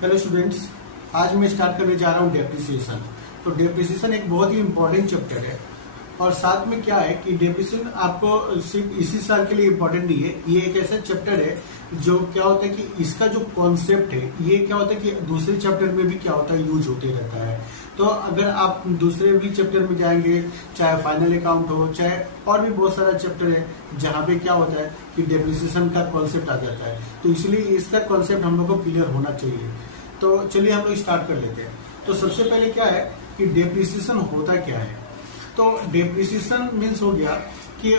Hello students, आज मैं start करने जा रहा हूँ डेप्रिसिएशन। तो डेप्रिसिएशन एक बहुत ही इम्पोर्टेंट चैप्टर है और साथ में क्या है कि डेप्रिसिएशन आपको सिर्फ इसी साल के लिए इम्पोर्टेंट नहीं है। ये एक ऐसा चैप्टर है जो क्या होता है कि इसका जो कॉन्सेप्ट है ये क्या होता है कि दूसरे चैप्टर में भी क्या होता है यूज होते रहता है। तो अगर आप दूसरे भी चैप्टर में जाएंगे, चाहे फाइनल अकाउंट हो, चाहे और भी बहुत सारा चैप्टर है जहाँ पे क्या होता है कि डेप्रिसिएशन का कॉन्सेप्ट आ जाता है। तो इसलिए इसका कॉन्सेप्ट हम लोग को क्लियर होना चाहिए। तो चलिए हम लोग स्टार्ट कर लेते हैं। तो सबसे पहले क्या है कि डेप्रिसिएशन होता क्या है। तो डेप्रिसिएशन मीन्स हो गया कि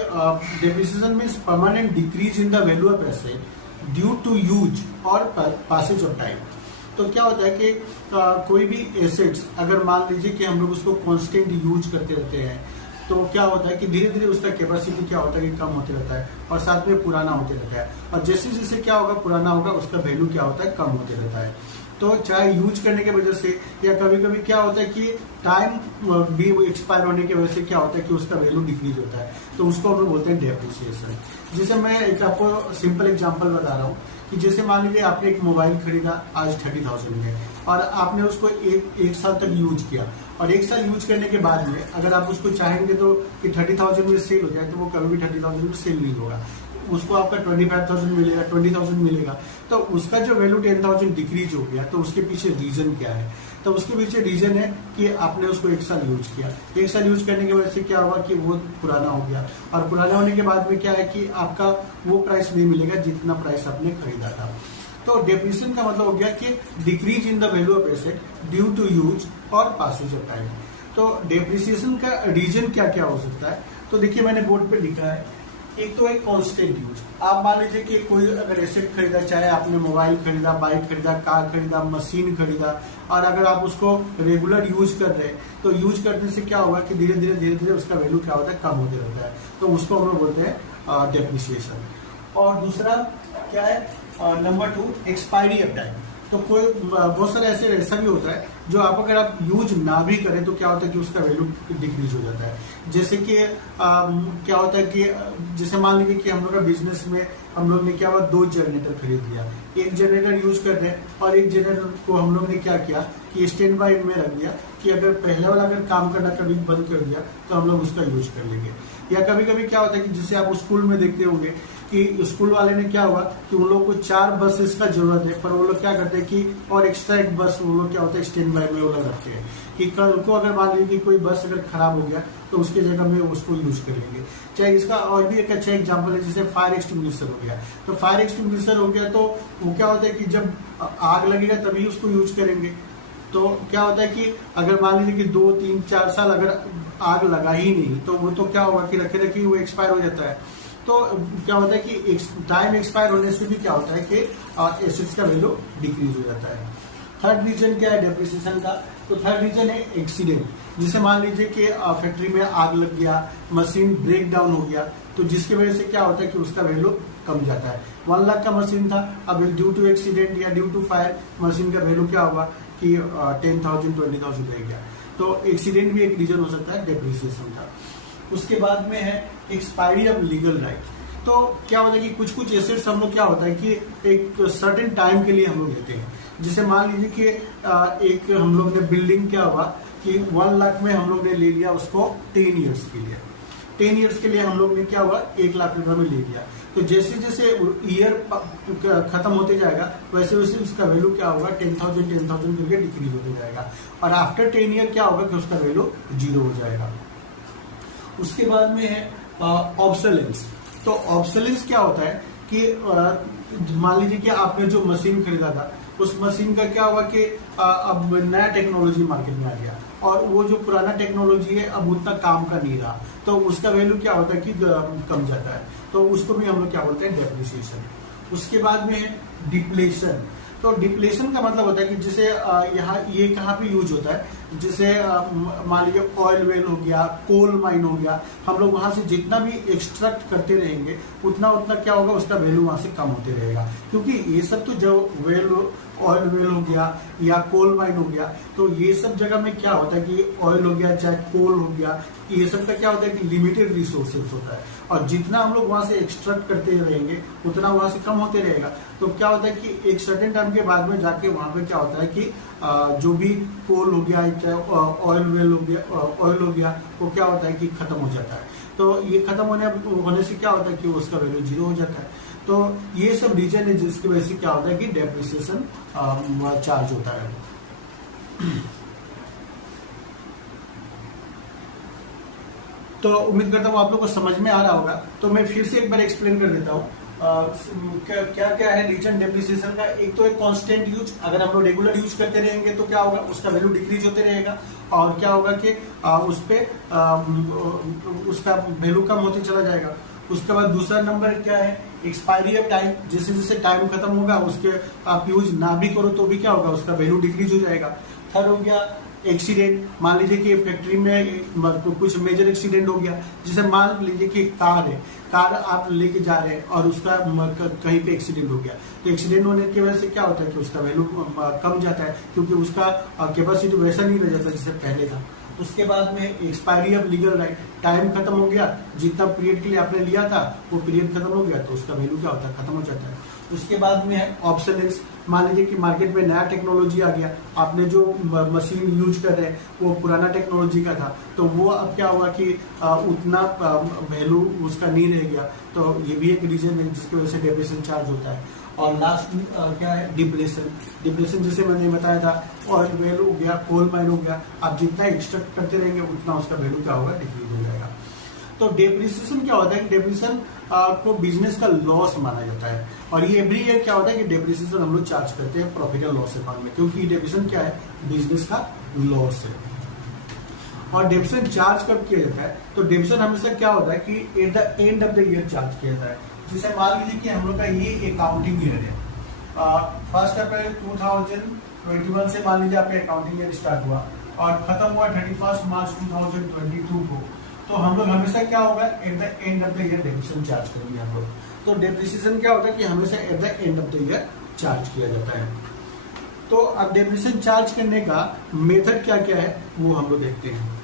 depreciation means permanent decrease in the value of asset due to use और पासेज ऑफ टाइम। तो क्या होता है कि कोई भी एसेट्स अगर मान लीजिए कि हम लोग उसको कांस्टेंट यूज करते रहते हैं तो क्या होता है कि धीरे धीरे उसका कैपेसिटी क्या होता है कि कम होते रहता है और साथ में पुराना होते रहता है। और जैसे जैसे क्या होगा पुराना होगा उसका वैल्यू क्या होता है कम होते रहता है। तो चाहे यूज करने की वजह से या कभी कभी क्या होता है कि टाइम भी एक्सपायर होने की वजह से क्या होता है कि उसका वैल्यू डिक्रीज होता है। तो उसको हम लोग बोलते हैं डेप्रिसिएशन। जैसे मैं एक आपको सिंपल एग्जांपल बता रहा हूँ कि जैसे मान लीजिए आपने एक मोबाइल खरीदा आज 30,000 में और आपने उसको एक साल तक यूज किया और एक साल यूज करने के बाद में अगर आप उसको चाहेंगे तो कि 30,000 में सेल हो जाए तो वो कभी भी 30,000 में सेल नहीं होगा। उसको आपका 25,000 मिलेगा, 20,000 मिलेगा। तो उसका जो वैल्यू 10,000 डिक्रीज हो गया। तो उसके पीछे रीजन क्या है? तो उसके पीछे रीजन है कि आपने उसको एक साल यूज किया। एक साल यूज करने की वजह से क्या हुआ कि वो पुराना हो गया और पुराना होने के बाद में क्या है कि आपका वो प्राइस नहीं मिलेगा जितना प्राइस आपने खरीदा था। तो डेप्रिसिएशन का मतलब हो गया कि decrease in the value of asset due to use और पासेज ऑफ टाइम। तो डेप्रिसिएशन का रीजन क्या क्या हो सकता है? तो देखिए मैंने बोर्ड पे लिखा है। एक तो है कांस्टेंट यूज। आप मान लीजिए कि कोई अगर एसेट खरीदा, चाहे आपने मोबाइल खरीदा, बाइक खरीदा, कार खरीदा, मशीन खरीदा और अगर आप उसको रेगुलर यूज कर रहे हैं तो यूज करने से क्या होगा कि धीरे धीरे उसका वैल्यू क्या होता है कम होते रहता है। तो उसको हम लोग बोलते हैं डेप्रिसिएशन। और दूसरा क्या है नंबर 2 एक्सपायरी ऑफ टाइम। तो कोई बहुत सारे ऐसा भी होता है जो आप अगर आप यूज ना भी करें तो क्या होता है कि उसका वैल्यू डिक्रीज हो जाता है। जैसे कि क्या होता है कि जैसे मान लीजिए कि हम लोग का बिजनेस में हम लोग ने क्या हुआ 2 जनरेटर खरीद लिया। एक जनरेटर यूज कर रहे हैं और एक जनरेटर को हम लोग ने क्या किया कि स्टैंड बाय में रख दिया कि अगर पहले वाला अगर काम करना कभी बंद कर दिया तो हम लोग उसका यूज कर लेंगे। या कभी कभी क्या होता है कि जैसे आप स्कूल में देखते होंगे कि स्कूल वाले ने क्या हुआ कि उन लोग को 4 बसेस का जरूरत है पर वो लोग क्या करते हैं कि और एक्स्ट्रा एक बस वो लोग क्या होता है स्टैंड बाय में वो लोग रखते हैं कि कल को अगर मान लीजिए कि कोई बस अगर खराब हो गया तो उसके जगह में उसको यूज कर लेंगे। चाहे इसका और भी एक अच्छा एग्जांपल है जैसे फायर एक्सटिंग्विशर हो गया। तो फायर एक्सटिंग्विशर हो गया तो वो क्या होता है कि जब आग लगेगा तभी उसको यूज करेंगे। तो क्या होता है कि अगर मान लीजिए कि 2, 3, 4 साल अगर आग लगा ही नहीं तो वो तो क्या होगा कि रखे रखे वो एक्सपायर हो जाता है। तो क्या होता है कि टाइम एक्सपायर होने से भी क्या होता है कि एसेट्स का वैल्यू डिक्रीज हो जाता है। थर्ड रीजन क्या है डेप्रिसिएशन का? तो थर्ड रीजन है एक्सीडेंट। जैसे मान लीजिए कि फैक्ट्री में आग लग गया, मशीन ब्रेक डाउन हो गया तो जिसकी वजह से क्या होता है कि उसका वैल्यू कम जाता है। 1 लाख का मशीन था, अब ड्यू टू एक्सीडेंट या ड्यू टू फायर मशीन का वैल्यू क्या होगा कि 10,000 20,000 रह गया। तो एक्सीडेंट भी एक रीजन हो सकता है डेप्रिसिएशन का। उसके बाद में है एक्सपायरी ऑफ लीगल राइट। तो क्या होता है कि कुछ कुछ एसेट्स हम लोग क्या होता है कि एक सर्टेन टाइम के लिए हम लोग लेते हैं। जैसे मान लीजिए कि एक हम लोग ने बिल्डिंग क्या हुआ कि 1 लाख में हम लोग ने ले लिया उसको 10 ईयर्स के लिए। 10 ईयर्स के लिए हम लोग ने क्या हुआ 1 लाख रुपए में ले लिया। तो जैसे जैसे ईयर खत्म होते जाएगा वैसे वैसे उसका वैल्यू क्या होगा 10,000 करके डिक्रीज होते जाएगा और आफ्टर 10 ईयर क्या होगा कि उसका वैल्यू 0 हो जाएगा। उसके बाद में है ऑब्सोलेंस। तो ऑब्सोलेंस क्या होता है कि मान लीजिए कि आपने जो मशीन खरीदा था उस मशीन का क्या हुआ कि अब नया टेक्नोलॉजी मार्केट में आ गया और वो जो पुराना टेक्नोलॉजी है अब उतना काम का नहीं रहा तो उसका वैल्यू क्या होता है कि कम जाता है। तो उसको भी हम लोग क्या बोलते हैं डेप्रिसिएशन। उसके बाद में है डिप्लेशन। तो डिप्लेशन का मतलब होता है कि जैसे यहाँ ये कहाँ पे यूज होता है जैसे मान लीजिए ऑयल वेल हो गया, कोल माइन हो गया, हम लोग वहां से जितना भी एक्सट्रैक्ट करते रहेंगे उतना उतना क्या होगा, उसका वैल्यू वहां से कम होते रहेगा। क्योंकि ये सब तो जो वेल, ऑयल वेल हो गया या कोल माइन हो गया, तो ये सब जगह में क्या होता है कि ऑयल हो गया चाहे कोल हो गया, ये सब का क्या होता है कि लिमिटेड रिसोर्सेज होता है, और जितना हम लोग वहां से एक्सट्रैक्ट करते रहेंगे उतना वहां से कम होते रहेगा। तो क्या होता है कि एक सर्टेन टाइम के बाद में जाके वहां पे क्या होता है कि जो भी कोल हो गया चाहे ऑयल वेल हो गया, ऑयल हो गया, वो क्या होता है कि खत्म हो जाता है। तो ये खत्म होने से क्या होता है कि उसका वैल्यू जीरो हो जाता है। तो ये सब रीजन है जिसकी वजह से क्या होता है कि डेप्रिसिएशन चार्ज होता है। तो उम्मीद करता हूँ आप लोग को समझ में आ रहा होगा। तो मैं फिर से एक बार एक्सप्लेन कर देता हूँ क्या क्या है रीजन डेप्रिसिएशन का। एक तो एक कांस्टेंट यूज, अगर हम लोग रेगुलर यूज करते रहेंगे तो क्या होगा, उसका वैल्यू डिक्रीज होते रहेगा, और क्या होगा कि उस पे उसका वैल्यू कम होते चला जाएगा। उसके बाद दूसरा नंबर क्या है, एक्सपायरी ऑफ टाइम, जैसे जैसे टाइम खत्म होगा उसके आप यूज ना भी करो तो भी क्या होगा, उसका वैल्यू डिक्रीज हो जाएगा। थर्ड हो गया एक्सीडेंट, मान लीजिए कि फैक्ट्री में कुछ मेजर एक्सीडेंट हो गया, जैसे मान लीजिए कि कार है, कार आप लेके जा रहे हैं और उसका कहीं पे एक्सीडेंट हो गया, तो एक्सीडेंट होने की वजह से क्या होता है कि उसका वैल्यू कम जाता है, क्योंकि उसका कैपेसिटी वैसा नहीं रह जाता जैसे पहले था। उसके बाद में expiry of legal right, time खत्म हो गया, जितना पीरियड के लिए आपने लिया था वो पीरियड खत्म हो गया, तो उसका वैल्यू क्या होता है, खत्म हो जाता है। उसके बाद में है ऑब्सोलेंस, मान लीजिए कि मार्केट में नया टेक्नोलॉजी आ गया, आपने जो मशीन यूज कर रहे हैं वो पुराना टेक्नोलॉजी का था, तो वो अब क्या हुआ कि उतना वैल्यू उसका नहीं रह गया, तो ये भी एक रीजन है जिसकी वजह से डेप्रिसिएशन चार्ज होता है। और लास्ट क्या है, डिप्लेशन। डिप्लेशन जैसे मैंने बताया था, ऑयल वेल हो गया, कोल माइन हो गया, आप जितना एक्सट्रैक्ट करते रहेंगे उतना उसका वैल्यू क्या होगा, डिक्रीज हो जाएगा। तो डेप्रिसिएशन क्या होता है कि डेप्रिसिएशन को बिजनेस का लॉस माना जाता है, और ये एवरी ईयर क्या होता है कि डेप्रिसिएशन हम लोग चार्ज करते हैं प्रॉफिट एंड लॉस अकाउंट में, क्योंकि डेप्रिसिएशन क्या है, बिजनेस का लॉस है। और डेप्रिसिएशन चार्ज कब किया जाता है, तो डेप्रिसिएशन हमेशा क्या होता है कि eight the end of the year charge किया जाता है। जैसे मान लीजिए कि हम लोग का ये अकाउंटिंग ईयर है, 1 अप्रैल 2021 से मान लीजिए आपका अकाउंटिंग ईयर स्टार्ट हुआ और खत्म हुआ 31 मार्च 2022 को, तो हम लोग हमेशा क्या होगा, eight the end of the year depreciation charge करेंगे हम लोग। तो डेप्रिसिएशन क्या होता है कि हमेशा eight the end of the year charge किया जाता है। तो अब डेप्रिसिएशन चार्ज करने का मेथड क्या क्या है वो हम लोग देखते हैं।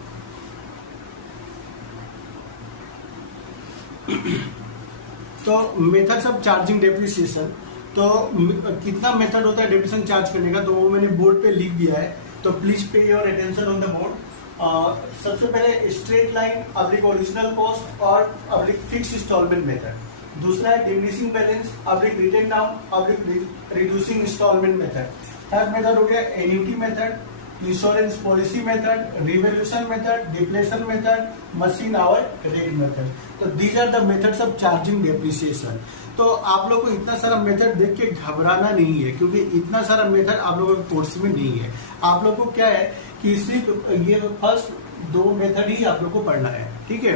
तो मेथड्स ऑफ चार्जिंग डेप्रिसिएशन, तो कितना मेथड होता है डेप्रिसिएशन चार्ज करने का, तो वो मैंने बोर्ड पे लिख दिया है, तो please pay your attention on the board. सबसे पहले straight line oblique original cost और अब्लिक फिक्स इंस्टॉलमेंट मेथड। दूसरा है diminishing balance oblique written down oblique reducing instalment method. Third method हो गया annuity method, insurance policy method, revolution method, depletion method, machine hour rate method. तो these are the methods of charging depreciation. तो आप लोग को इतना सारा method देख के घबराना नहीं है, क्योंकि इतना सारा मेथड आप लोगों के कोर्स में नहीं है। आप लोग को क्या है कि सिर्फ ये फर्स्ट 2 मेथड ही आप लोग को पढ़ना है, ठीक है।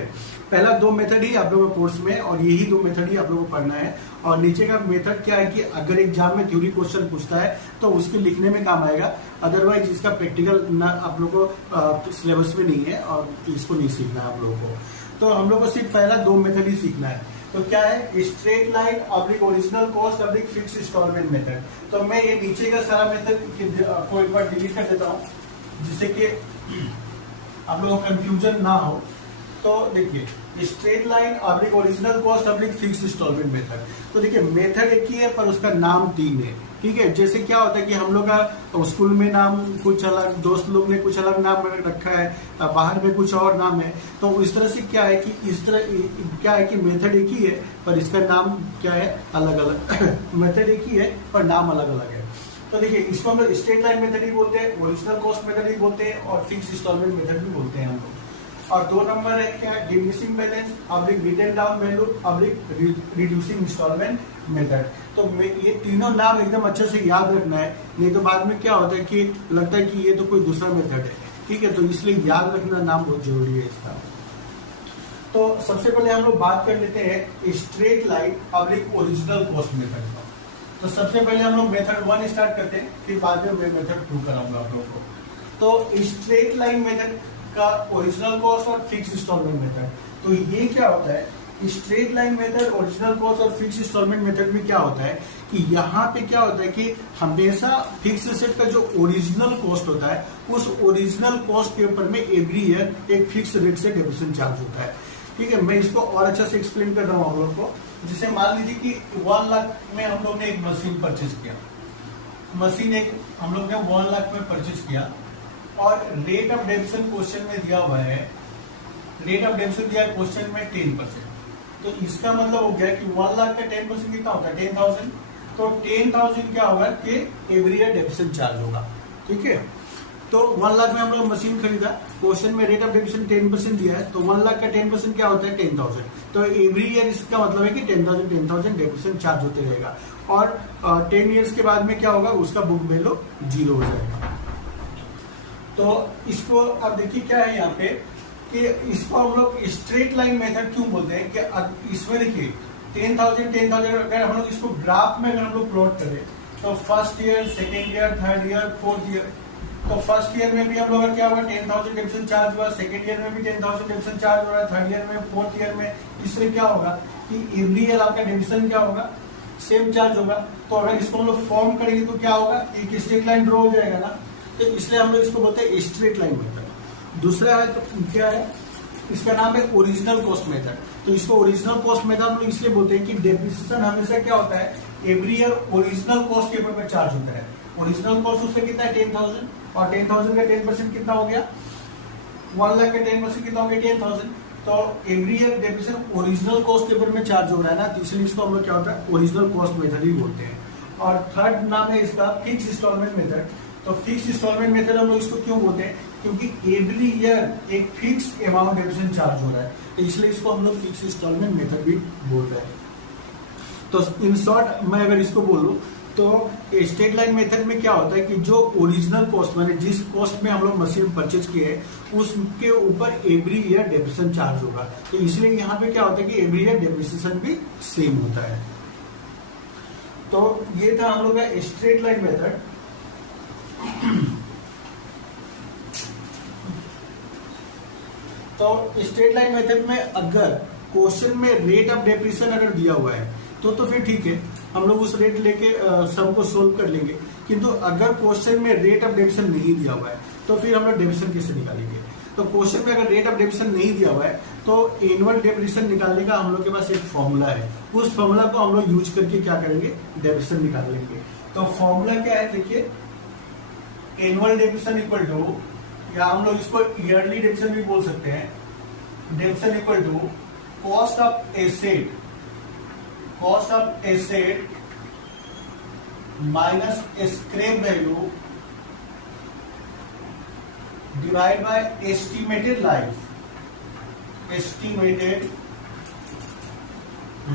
पहला 2 मेथड ही आप लोगों को कोर्स में, और यही 2 मेथड ही आप लोगों को पढ़ना है। और नीचे का मेथड क्या है कि अगर एग्जाम में थ्योरी क्वेश्चन पूछता है तो उसके लिखने में काम आएगा, अदरवाइज इसका प्रैक्टिकल ना आप लोग को सिलेबस में नहीं है और इसको नहीं सीखना है आप लोगों को। तो हम लोग को सिर्फ पहला 2 मेथड ही सीखना है। तो क्या है, straight line oblique original cost oblique fix instalment method. तो मैं ये नीचे का सारा मेथड को एक बार डिलीट कर देता हूँ, जिससे कि आप लोगों को कंफ्यूजन ना हो। तो देखिए straight line oblique original cost oblique fix instalment method. तो देखिए मेथड एक ही है पर उसका नाम 3 है, ठीक है। जैसे क्या होता है कि हम लोग का स्कूल में नाम कुछ अलग, दोस्त लोग ने कुछ अलग नाम रखा है, बाहर में कुछ और नाम है। तो इस तरह से क्या है कि इस तरह क्या है कि मेथड एक ही है पर इसका नाम क्या है, अलग अलग मेथड एक ही है पर नाम अलग अलग है। तो देखिए इसको हम लोग स्ट्रेट लाइन मेथड ही बोलते हैं, ओरिजिनल कॉस्ट मेथड ही बोलते हैं और फिक्स इंस्टॉलमेंट मेथड भी बोलते हैं हम लोग। और 2 नंबर है क्या, diminishing balance oblique written down value oblique reducing instalment method. तो ये तीनों नाम एकदम अच्छे से याद रखना है, नहीं तो बाद में क्या होता है कि लगता है कि ये तो कोई दूसरा मेथड है, ठीक है। तो इसलिए याद रखना नाम बहुत जरूरी है इसका। तो सबसे पहले हम लोग बात कर लेते हैं straight line oblique original cost method का। तो सबसे पहले हम लोग मेथड 1 स्टार्ट करते हैं, फिर बाद में मैं मेथड 2 कराऊंगा आप लोगों को। तो स्ट्रेट लाइन मेथड का ओरिजिनल कॉस्ट और फिक्स इंस्टॉलमेंट मेथड, तो ये क्या होता है, straight line method, original cost और फिक्स इंस्टॉलमेंट मेथड में क्या होता है कि यहाँ पे क्या होता है कि हमेशा फिक्स एसेट का जो ओरिजिनल कॉस्ट होता है उस ओरिजिनल कॉस्ट के ऊपर में एवरी ईयर एक फिक्स रेट से डेप्रिसिएशन चार्ज होता है। ठीक है, मैं इसको और अच्छा से एक्सप्लेन कर रहा हूँ आप लोग को। जैसे मान लीजिए कि 1 लाख में हम लोग ने एक मशीन परचेज किया, मशीन एक हम लोग ने 1 लाख में परचेज किया और रेट ऑफ डेप्रिसिएशन क्वेश्चन में दिया हुआ है, रेट ऑफ डेप्रिसिएशन दिया है क्वेश्चन में 10%। तो इसका मतलब हो गया कि 1 लाख का 10% कितना होता है, 10,000। तो 10,000 क्या होगा कि एवरी ईयर डेप्रिसिएशन चार्ज होगा। ठीक है, तो 1 लाख में हम लोग मशीन खरीदा, क्वेश्चन में रेट ऑफ डेप्रिसिएशन 10% दिया है, तो 1 लाख का 10% क्या होता है, 10,000। तो एवरी ईयर इसका मतलब है कि 10,000 डेप्रिसिएशन चार्ज होते रहेगा और 10 ईयर्स के बाद में क्या होगा, उसका बुक वैल्यू 0 हो जाएगा। तो इसको अब देखिए क्या है यहाँ पे कि इसको हम लोग स्ट्रेट लाइन मेथड क्यों बोलते हैं कि इसमें देखिए 10,000 अगर हम लोग इसको ग्राफ में अगर हम लोग प्लॉट करें तो first year, second year, third year, fourth year, तो फर्स्ट ईयर में भी हम लोग का क्या होगा, 10,000 डेप्रिसिएशन चार्ज हुआ, सेकेंड ईयर में भी 10,000 डेप्रिसिएशन चार्ज हो रहा है, थर्ड ईयर में, फोर्थ ईयर में। इससे क्या होगा कि एवरी ईयर आपका डेप्रिसिएशन क्या होगा, सेम चार्ज होगा। तो अगर इसको हम लोग फॉर्म करेंगे तो क्या होगा, एक स्ट्रेट लाइन ड्रॉ हो जाएगा ना, तो इसलिए हम लोग इसको बोलते हैं स्ट्रेट लाइन मेथड। दूसरा है तो क्या है, इसका नाम है ओरिजिनल कॉस्ट मेथड। तो इसको ओरिजिनल कॉस्ट मेथड हम लोग इसलिए बोलते हैं कि डेप्रिसिएशन हमेशा क्या होता है, एवरी ईयर ओरिजिनल कॉस्ट के ऊपर में चार्ज होता है। ओरिजिनल कॉस्ट उससे कितना है, 10,000, और 10,000 का 10% कितना हो गया, 1 लाख का 10% कितना हो गया, 10,000। तो every year depreciation original cost के ऊपर में चार्ज हो रहा है ना, तो इसलिए इसको हम लोग क्या होता है, ओरिजिनल कॉस्ट मेथड ही बोलते हैं। और थर्ड नाम है इसका फिक्स इंस्टॉलमेंट मेथड। तो फिक्स इंस्टॉलमेंट मेथड हम लोग इसको क्यों बोलते हैं, क्योंकि एवरी ईयर एक फिक्स अमाउंट डेप्रिसिएशन चार्ज हो रहा है, तो इसलिए इसको हम लोग फिक्स इंस्टॉलमेंट मेथड भी बोल रहे हैं। तो इन शॉर्ट मैं अगर इसको बोलूं तो स्ट्रेट लाइन मेथड में क्या होता है कि जो ओरिजिनल कॉस्ट माने जिस कॉस्ट में हम लोग मशीन परचेज किए हैं उसके ऊपर एवरी ईयर डेप्रिसिएशन चार्ज होगा। तो इसलिए यहाँ पे क्या होता है कि एवरी ईयर डेप्रिसिएशन भी सेम होता है। तो ये था हम लोग का स्ट्रेट लाइन मेथड। तो स्ट्रेट लाइन मेथड में अगर क्वेश्चन में रेट ऑफ डेप्रिसिएशन अगर दिया हुआ है तो फिर ठीक है, हम लोग उस रेट लेके सम को सोल्व कर लेंगे। किंतु अगर क्वेश्चन में रेट ऑफ डेप्रिसिएशन नहीं दिया हुआ है तो फिर हम लोग डेप्रिसिएशन कैसे निकालेंगे। तो क्वेश्चन में अगर रेट ऑफ डेप्रिसिएशन नहीं दिया हुआ है तो एनुअल डेप्रिसिएशन निकालने का हम लोग के पास एक फॉर्मूला है, उस फॉर्मूला को हम लोग यूज करके क्या करेंगे, डेप्रिसिएशन निकाल लेंगे। तो फॉर्मूला क्या है, देखिए एनुअल डेप्रिसिएशन इक्वल टू, या हम लोग इसको ईयरली डेप्रिसिएशन भी बोल सकते हैं, depreciation equal to cost of asset, cost of asset minus scrap value divide by estimated life, estimated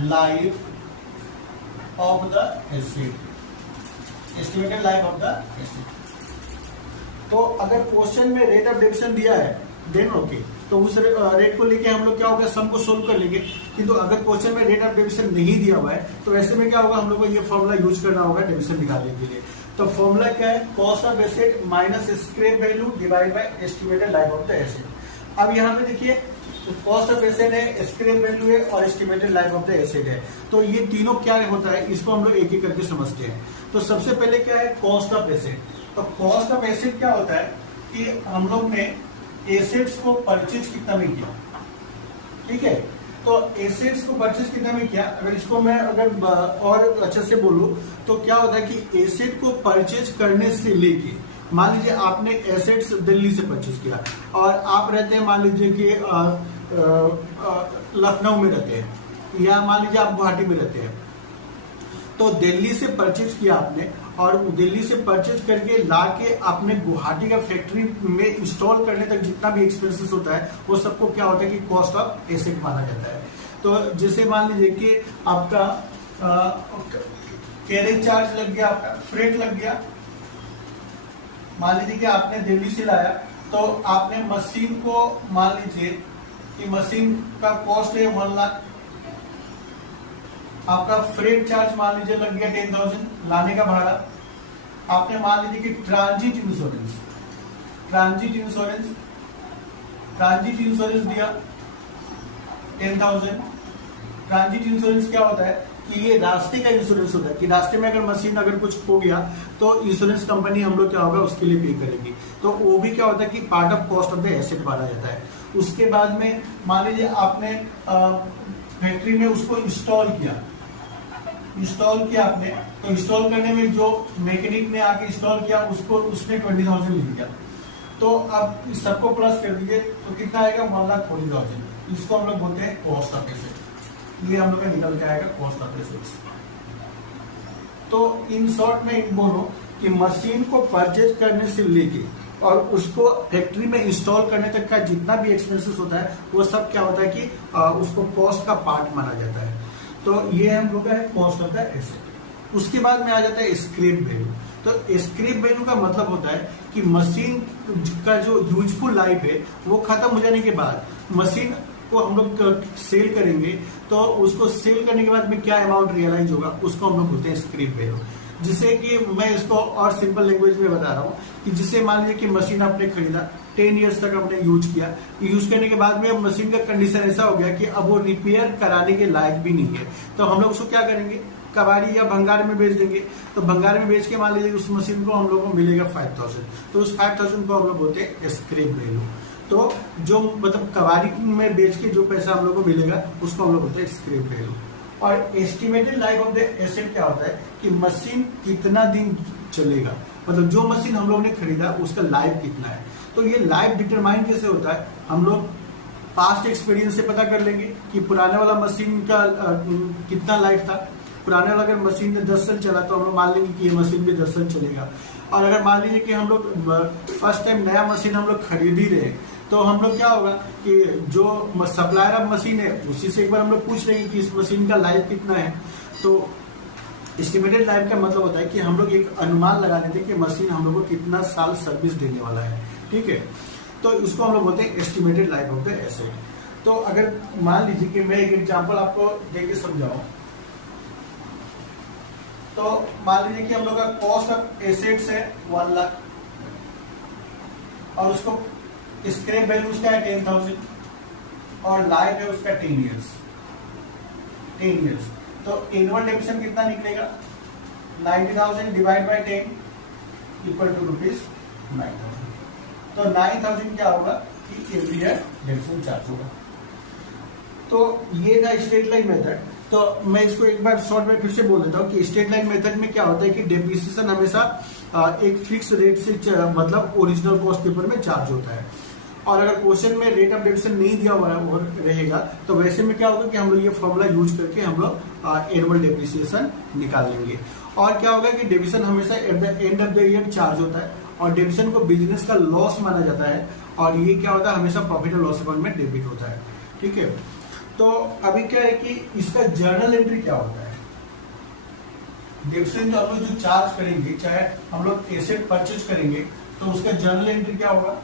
life of the asset, estimated life of the asset. तो अगर क्वेश्चन में रेट ऑफ डेप्रिसिएशन दिया है then okay, तो उस rate को लेके हम लोग क्या होगा, सम को सोल्व कर लेंगे। किंतु अगर क्वेश्चन में रेट ऑफ डेप्रिसिएशन नहीं दिया हुआ है तो ऐसे में क्या होगा, हम लोग को ये फॉर्मूला यूज करना होगा डेप्रिसिएशन निकालने के लिए। तो फॉर्मूला क्या है, cost of asset minus scrap value divide by estimated life of the asset. अब यहाँ पे देखिए कॉस्ट ऑफ एसेट है, स्क्रैप वैल्यू है और estimated life of the asset है। तो ये तीनों क्या होता है, इसको हम लोग एक एक करके समझते हैं। तो सबसे पहले क्या है, कॉस्ट ऑफ एसेट। तो कॉस्ट ऑफ एसेट क्या होता है कि हम लोग ने एसेट्स को परचेज कितना में किया, ठीक है। तो एसेट्स को परचेज कितना में किया, अगर इसको मैं अगर और अच्छे से बोलूं तो क्या होता है कि एसेट को परचेज करने से लेके, मान लीजिए आपने एसेट्स दिल्ली से परचेज किया और आप रहते हैं मान लीजिए कि लखनऊ में रहते हैं या मान लीजिए आप गुवाहाटी में रहते हैं, तो दिल्ली से परचेज किया आपने और दिल्ली से परचेज करके लाके आपने गुवाहाटी का फैक्ट्री में इंस्टॉल करने तक जितना भी एक्सपेंसेस होता है वो सबको क्या होता है कि कॉस्ट ऑफ एसेट माना जाता है। तो जैसे मान लीजिए कि आपका कैरेज चार्ज लग गया, आपका फ्रेट लग गया। मान लीजिए कि आपने दिल्ली से लाया तो आपने मशीन को, मान लीजिए कि मशीन का कॉस्ट है 1 लाख, आपका फ्रेट चार्ज मान लीजिए लग गया 10,000 लाने का भाड़ा। आपने मान लीजिए कि ट्रांजिट इंश्योरेंस, ट्रांजिट इंश्योरेंस दिया 10,000। ट्रांजिट इंश्योरेंस क्या होता है कि ये रास्ते का इंश्योरेंस होता है कि रास्ते में अगर मशीन अगर कुछ खो गया तो इंश्योरेंस कंपनी हम लोग क्या होगा उसके लिए पे करेगी। तो वो भी क्या होता है कि part of cost of the asset माना जाता है। उसके बाद में मान लीजिए आपने फैक्ट्री में उसको इंस्टॉल किया आपने, तो इंस्टॉल करने में जो मैकेनिक ने आके इंस्टॉल किया उसको उसने 20,000 लिख दिया। तो अब इस सबको प्लस कर दीजिए तो कितना आएगा 1,40,000। इसको हम लोग बोलते हैं कॉस्ट ऑफ एसेट। ये हम लोग का निकल के आएगा कॉस्ट ऑफ एसेट्स। तो इन शॉर्ट में बोलो कि मशीन को परचेज करने से लेके और उसको फैक्ट्री में इंस्टॉल करने तक का जितना भी एक्सपेंसेस होता है वो सब क्या होता है कि उसको कॉस्ट का पार्ट माना जाता है। तो ये हम लोग का है कॉस्ट ऑफ द एसेट। उसके बाद में आ जाता है स्क्रैप वैल्यू। तो स्क्रैप वैल्यू का मतलब होता है कि मशीन का जो यूजफुल लाइफ है वो खत्म हो जाने के बाद मशीन को हम लोग सेल करेंगे, तो उसको सेल करने के बाद में क्या अमाउंट रियलाइज होगा उसको हम लोग बोलते हैं स्क्रैप वैल्यू। जिसे कि मैं इसको और सिंपल लैंग्वेज में बता रहा हूँ कि जिसे मान लीजिए कि मशीन आपने खरीदा 10 ईयर्स तक आपने यूज किया, यूज करने के बाद में अब मशीन का कंडीशन ऐसा हो गया कि अब वो रिपेयर कराने के लायक भी नहीं है, तो हम लोग उसको क्या करेंगे कबाड़ी या भंगार में बेच देंगे। तो भंगार में बेच के मान लीजिए उस मशीन को हम लोग को मिलेगा 5,000, तो उस 5,000 को हम लोग बोलते हैं स्क्रैप वैल्यू। तो जो मतलब कबाड़ी में बेच के जो पैसा हम लोग को मिलेगा उसको हम लोग बोलते हैं स्क्रैप वैल्यू। और estimated life of the asset क्या होता है कि मशीन कितना दिन चलेगा, मतलब जो मशीन हम लोग ने खरीदा उसका लाइफ कितना है। तो ये लाइफ डिटरमाइन कैसे होता है, हम लोग पास्ट एक्सपीरियंस से पता कर लेंगे कि पुराने वाला मशीन का कितना लाइफ था। पुराने वाला अगर मशीन में 10 साल चला तो हम लोग मान लेंगे कि ये मशीन भी 10 साल चलेगा। और अगर मान लीजिए कि हम लोग फर्स्ट टाइम नया मशीन हम लोग खरीद ही रहे, तो हम लोग क्या होगा कि जो सप्लायर ऑफ मशीन है उसी से एक बार हम लोग पूछ लेंगे कि इस मशीन का लाइफ कितना है। तो एस्टिमेटेड लाइफ का मतलब होता है कि हम लोग एक अनुमान लगा लेते हैं कि मशीन हम लोग को कितना साल सर्विस देने वाला है, ठीक है। तो इसको हम लोग बोलते हैं estimated life of the asset. तो अगर मान लीजिए कि मैं एक एग्जांपल आपको देके समझाऊं, तो मान लीजिए कि हम लोग का कॉस्ट ऑफ एसेट्स है 1 लाख और उसको स्क्रैप वैल्यू उसका है 10,000 और लाइफ है उसका 10 ईयर्स। तो एनुअल डेबिशन कितना निकलेगा 90,000 डिवाइड बाय 10 इक्वल टू ₹9,000। तो 9,000 क्या होगा कि एवरी ईयर डेबिशन चार्ज होगा। तो ये था स्ट्रेट लाइन मेथड। तो मैं इसको एक बार शॉर्ट में फिर से बोल देता हूँ कि स्ट्रेट लाइन मेथड में क्या होता है कि डेप्रिसिएशन हमेशा एक फिक्स रेट से मतलब ओरिजिनल कॉस्ट के ऊपर में चार्ज होता है। और अगर क्वेश्चन में रेट ऑफ डेबिशन नहीं दिया हुआ रहेगा तो वैसे में क्या होगा कि हम लोग ये फॉर्मूला यूज करके हम लोग एनुअल डेप्रिसिएशन निकाल लेंगे। और क्या होगा कि डेबिशन हमेशा eight the end of the year charge होता है और डेबिशन को बिजनेस का लॉस माना जाता है और ये क्या होता है हमेशा प्रॉफिट और लॉस अकाउंट में डेबिट होता है, ठीक है। तो अभी क्या है कि इसका जर्नल एंट्री क्या होता है, डेबिशन जो हम लोग जो चार्ज करेंगे चाहे हम लोग एसेट परचेज करेंगे तो उसका जर्नल एंट्री क्या होगा।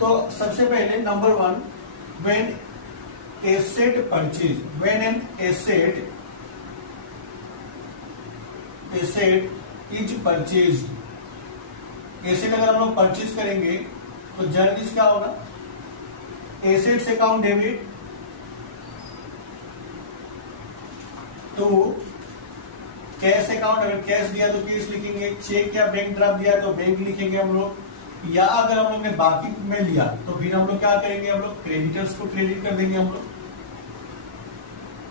तो सबसे पहले number 1, when asset purchase, when an asset is purchase, asset अगर हम लोग परचेज करेंगे तो जर्नल क्या होगा एसेट्स अकाउंट डेबिट तो कैश अकाउंट, अगर कैश दिया तो कैश लिखेंगे, चेक या बैंक ड्राफ्ट दिया तो बैंक लिखेंगे हम लोग, या अगर हम लोग ने बाकी में लिया तो फिर हम लोग क्या करेंगे हम लोग क्रेडिटर्स को क्रेडिट कर देंगे हम लोग।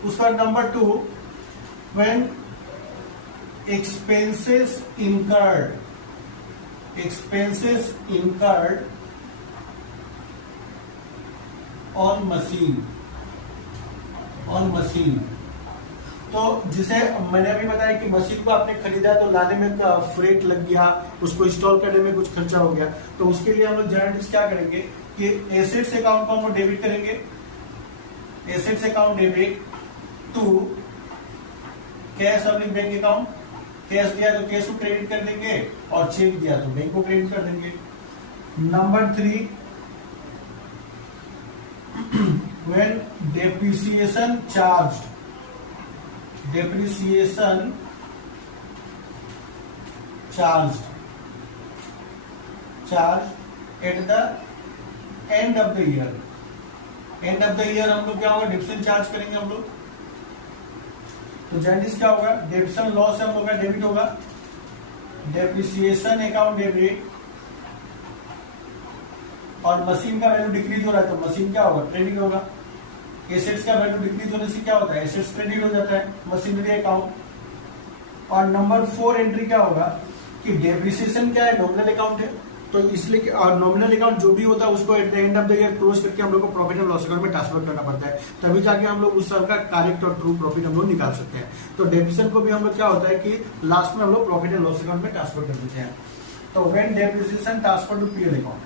उसका number 2, when expenses incurred on machine, तो जिसे मैंने अभी बताया कि मशीन को आपने खरीदा तो लाने में फ्रेट लग गया, उसको इंस्टॉल करने में कुछ खर्चा हो गया, तो उसके लिए हम लोग जर्नलिस्ट क्या करेंगे कि एसेट्स अकाउंट को हम लोग डेबिट करेंगे, assets account debit to cash oblique bank account, cash दिया तो कैश को क्रेडिट कर देंगे और चेक दिया तो बैंक को क्रेडिट कर देंगे। Number 3, when depreciation charge charge at the end of the year. And of the year हम लोग क्या होगा, डेबिशन चार्ज करेंगे हम लोग। तो जनरली क्या होगा, डेबिशन लॉस हम लोग का डेबिट होगा, डेप्रिसिएशन अकाउंट डेबिट, और मशीन का वैल्यू डिक्रीज हो रहा है तो मशीन क्या होगा, क्रेडिट होगा। एसेट्स का वैल्यू डिक्रीज होने से क्या होता है, एसेट्स क्रेडिट हो जाता है, मशीनरी अकाउंट। और नंबर 4 एंट्री क्या होगा कि डेप्रिसिएशन क्या है, नॉमिनल अकाउंट है, तो इसलिए और नॉमिनल अकाउंट जो भी होता है उसको eight the end of the year close करके हम लोग को प्रॉफिट एंड लॉस अकाउंट में ट्रांसफर करना पड़ता है, तभी जाके हम लोग उस साल का करेक्ट और ट्रू प्रॉफिट हम लोग निकाल सकते हैं। तो डेप्रिसिएशन को भी हम लोग क्या होता है कि लास्ट में हम लोग प्रॉफिट एंड लॉस अकाउंट में ट्रांसफर कर देते हैं। तो when depreciation transfer to PL account,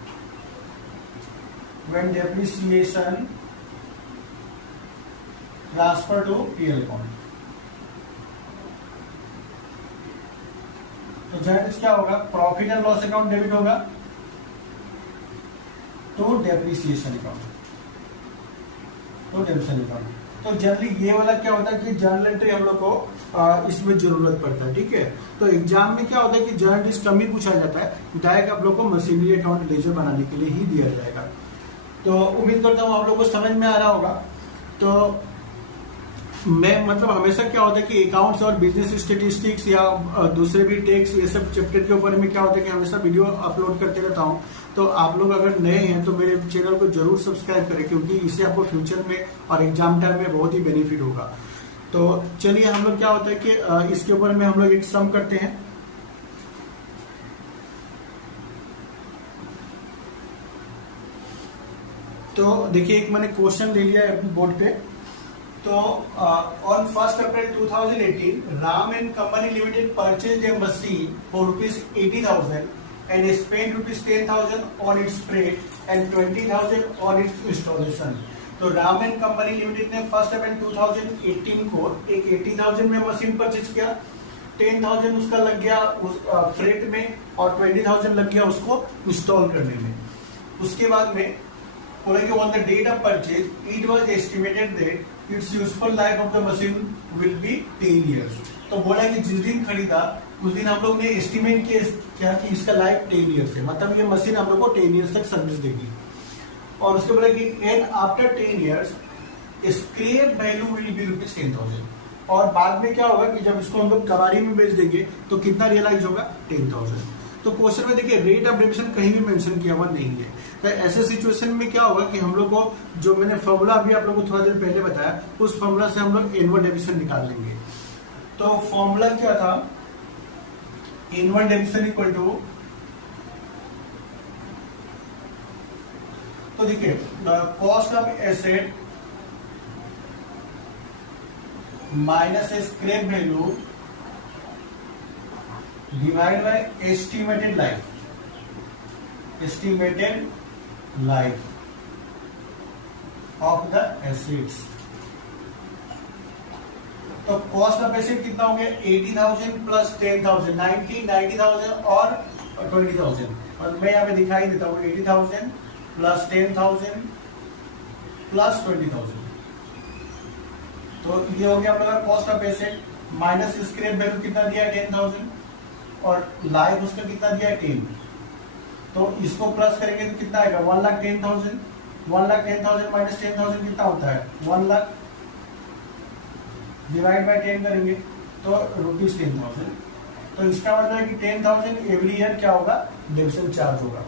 when depreciation transfer to PL account, तो जनरली क्या होगा, profit and loss account debit होगा टू डेप्रिसिएशन अकाउंट, तो डेप्रिसिएशन अकाउंट। तो जनरली ये वाला क्या होता है कि जर्नल एंट्री हम लोग को इसमें जरूरत पड़ता है, ठीक है। तो एग्जाम में क्या होता है कि जर्नल एंट्रीज कम ही पूछा जाता है, डायरेक्ट आप लोग को मशीनरी अकाउंट लेजर बनाने के लिए ही दिया जाएगा। तो उम्मीद करता हूँ आप लोगों को समझ में आ रहा होगा। तो मैं मतलब हमेशा क्या होता है कि अकाउंट्स और बिजनेस स्टेटिस्टिक्स या दूसरे भी टैक्स ये सब चैप्टर के ऊपर में क्या होता है कि हमेशा वीडियो अपलोड करते रहता हूँ। तो आप लोग अगर नए हैं तो मेरे चैनल को जरूर सब्सक्राइब करें, क्योंकि इससे आपको फ्यूचर में और एग्जाम टाइम में बहुत ही बेनिफिट होगा। तो चलिए हम लोग क्या होता है कि इसके ऊपर में हम लोग एक सम करते हैं। तो देखिए एक मैंने क्वेश्चन ले लिया है बोर्ड पे। तो on 1 April 2018 Ram and company limited purchase a machine for ₹80,000 and spend ₹10,000 on it's freight and 20,000 on it's installation. तो राम एंड कंपनी लिमिटेड ने 1 अप्रैल 2018 को एक 80,000 में मशीन परचेज किया, 10,000 उसका लग गया उस फ्रेट में और 20,000 लग गया उसको इंस्टॉल करने में। उसके बाद में बोलेंगे on the date of purchase it was estimated that its useful life of the machine will be 10 years. तो बोला कि जिस दिन खरीदा उस दिन हम लोग ने एस्टिमेट किया कि इसका लाइफ 10 इयर्स है, मतलब ये मशीन हम लोग को 10 इयर्स तक सर्विस देगी। और उसके बोला कि and after 10 years scrap value will be ₹10,000। और बाद में क्या होगा कि जब इसको हम लोग कबाड़ी में बेच देंगे तो कितना रियलाइज होगा, 10,000। तो क्वेश्चन में देखिए रेट ऑफ डेबिशन कहीं भी मेंशन किया हुआ नहीं है। तो ऐसे सिचुएशन में क्या होगा कि हम लोग को जो मैंने फॉर्मूला अभी आप लोगों को थोड़ा देर पहले बताया उस फॉर्मूला से हम लोग एनुअल डेबिशन निकाल लेंगे। तो फॉर्मूला क्या था, एनुअल डेबिशन इक्वल टू, तो देखिए cost of asset minus scrap value divide by estimated life of the assets. तो कॉस्ट ऑफ एसेट कितना हो गया, 80,000 प्लस 10,000, 90,000 और 20,000। और मैं यहाँ पे दिखाई देता हूँ 80,000 प्लस 10,000 प्लस 20,000। तो ये हो गया अपना cost of asset minus scrap value कितना दिया है 10,000 और लाइफ उसका कितना दिया है 10। तो इसको प्लस करेंगे तो कितना आएगा 1,10,000। 1,10,000 माइनस 10,000 कितना होता है 1 लाख, डिवाइड बाय 10 करेंगे तो ₹10,000। तो इसका मतलब है कि 10,000 एवरी ईयर क्या होगा, डेबिशन चार्ज होगा।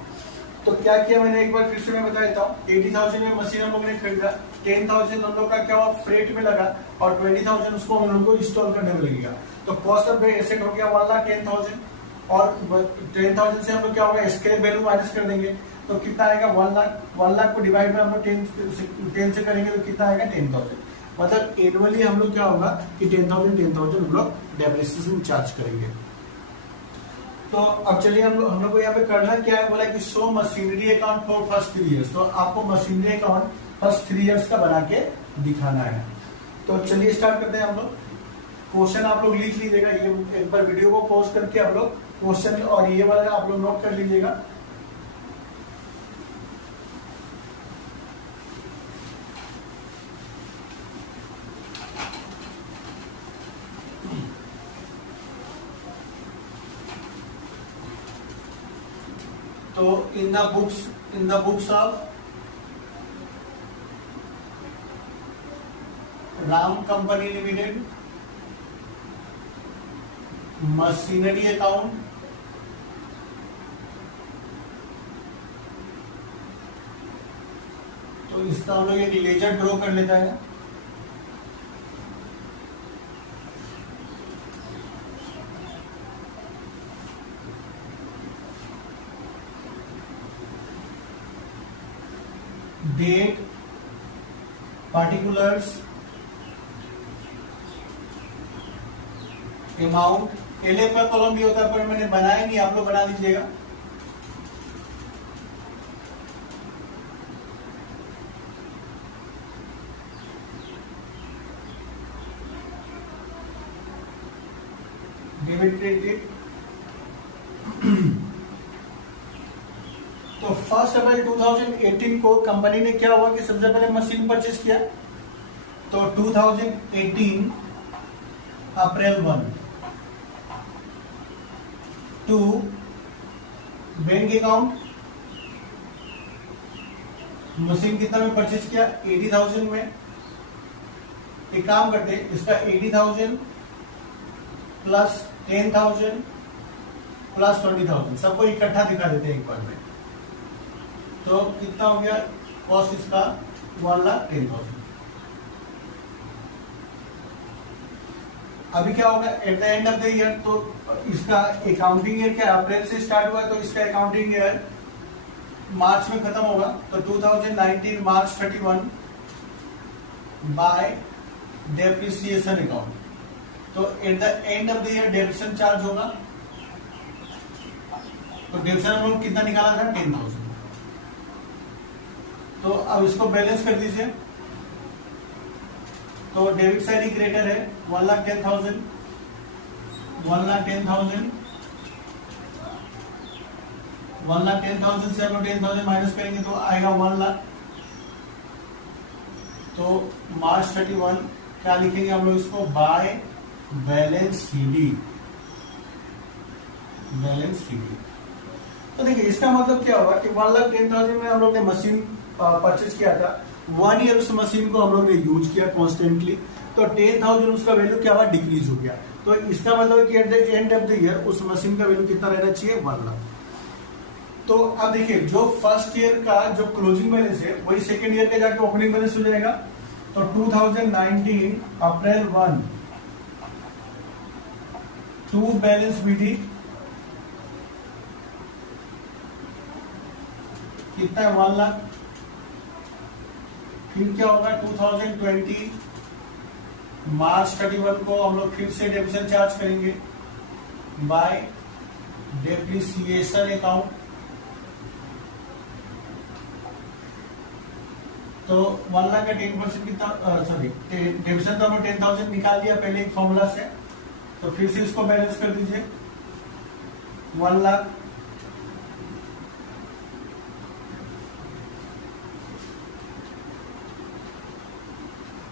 तो क्या किया मैंने एक बार फिर से मैं बता देता हूँ। 80,000 में मशीन हम लोग ने खरीदा, 10,000 हम लोग का क्या हुआ फ्रेट में लगा और 20,000 उसको हम लोग को इंस्टॉल करने में लगेगा। तो कॉस्ट ऑफ एसेट हो गया 1,10,000 और 10,000 से हम लोग क्या होगा स्क्रैप वैल्यू माइनस कर देंगे तो कितना आएगा 1 लाख। 1 लाख को डिवाइड में हम लोग 10 से करेंगे तो कितना आएगा 10,000। मतलब एनुअली हम लोग क्या होगा कि 10,000 हम लोग डेप्रिसिएशन चार्ज करेंगे। तो अब चलिए हम लोग को यहाँ पे करना क्या है, बोला कि show machinery account for first 3 years. तो आपको मशीनरी अकाउंट फर्स्ट 3 इयर्स का बना के दिखाना है। तो चलिए स्टार्ट करते हैं हम लोग। क्वेश्चन आप लोग लिख लीजिएगा, ये एक बार वीडियो को पॉज करके आप लोग क्वेश्चन और ये वाला आप लोग नोट कर लीजिएगा। तो in the books of Ram company limited machinery account तो इसका हम लोग एक लेजर ड्रॉ कर लेता है। डेट, पार्टिकुलर्स, अमाउंट, एलएफ का कॉलम भी होता है पर मैंने बनाया नहीं, आप लोग बना दीजिएगा। Debit credit. तो 1 अप्रैल 2018 को कंपनी ने क्या हुआ कि सबसे पहले मशीन परचेज किया। तो 2018 अप्रैल 1 टू बैंक अकाउंट, मशीन कितना में परचेज किया 80,000 में। एक काम करते हैं, इसका 80,000 प्लस 10,000 प्लस 20,000 सबको इकट्ठा दिखा देते हैं एक बार में। तो कितना हो गया कॉस्ट इसका 1,10,000। अभी क्या होगा eight the end of the year, तो इसका अकाउंटिंग ईयर क्या अप्रैल से स्टार्ट हुआ, तो इसका अकाउंटिंग ईयर मार्च में खत्म होगा। तो 2019 मार्च 31 बाय डेप्रिसिएशन अकाउंट। तो eight the end of the year depreciation charge होगा। तो डेप्रिसिएशन हम लोग कितना निकाला था 10,000। तो अब इसको बैलेंस कर दीजिए। तो डेबिट साइड ही ग्रेटर है 1,10,000 से हम लोग 10,000 माइनस करेंगे तो आएगा 1,00,000। तो मार्च 31 क्या लिखेंगे हम लोग इसको बाय बैलेंस सीडी। तो देखिए इसका मतलब क्या होगा कि 1,10,000 में हम लोग ने मशीन परचेज किया था। 1 ईयर उस मशीन को हम लोग ने यूज किया कॉन्स्टेंटली। तो 10,000 उसका वैल्यू क्या हुआ डिक्रीज हो गया। तो इसका मतलब कि eight the end of the year उस मशीन का वैल्यू कितना रहना चाहिए 1,00,000। तो अब देखिए जो फर्स्ट ईयर का जो क्लोजिंग बैलेंस है वही सेकेंड ईयर का जाके ओपनिंग बैलेंस हो जाएगा। तो 2019 अप्रैल 1 टू बैलेंस बीडी कितना है 1,00,000। फिर क्या होगा 2020 मार्च 31 को हम लोग फिर से डेप्रिसिएशन चार्ज करेंगे बाय डेप्रिसिएशन अकाउंट। तो 1,00,000 का 10% कितना, सॉरी डेप्रिसिएशन तो हमने 10,000 निकाल दिया पहले एक फॉर्मूला से। तो फिर से इसको बैलेंस कर दीजिए 1,00,000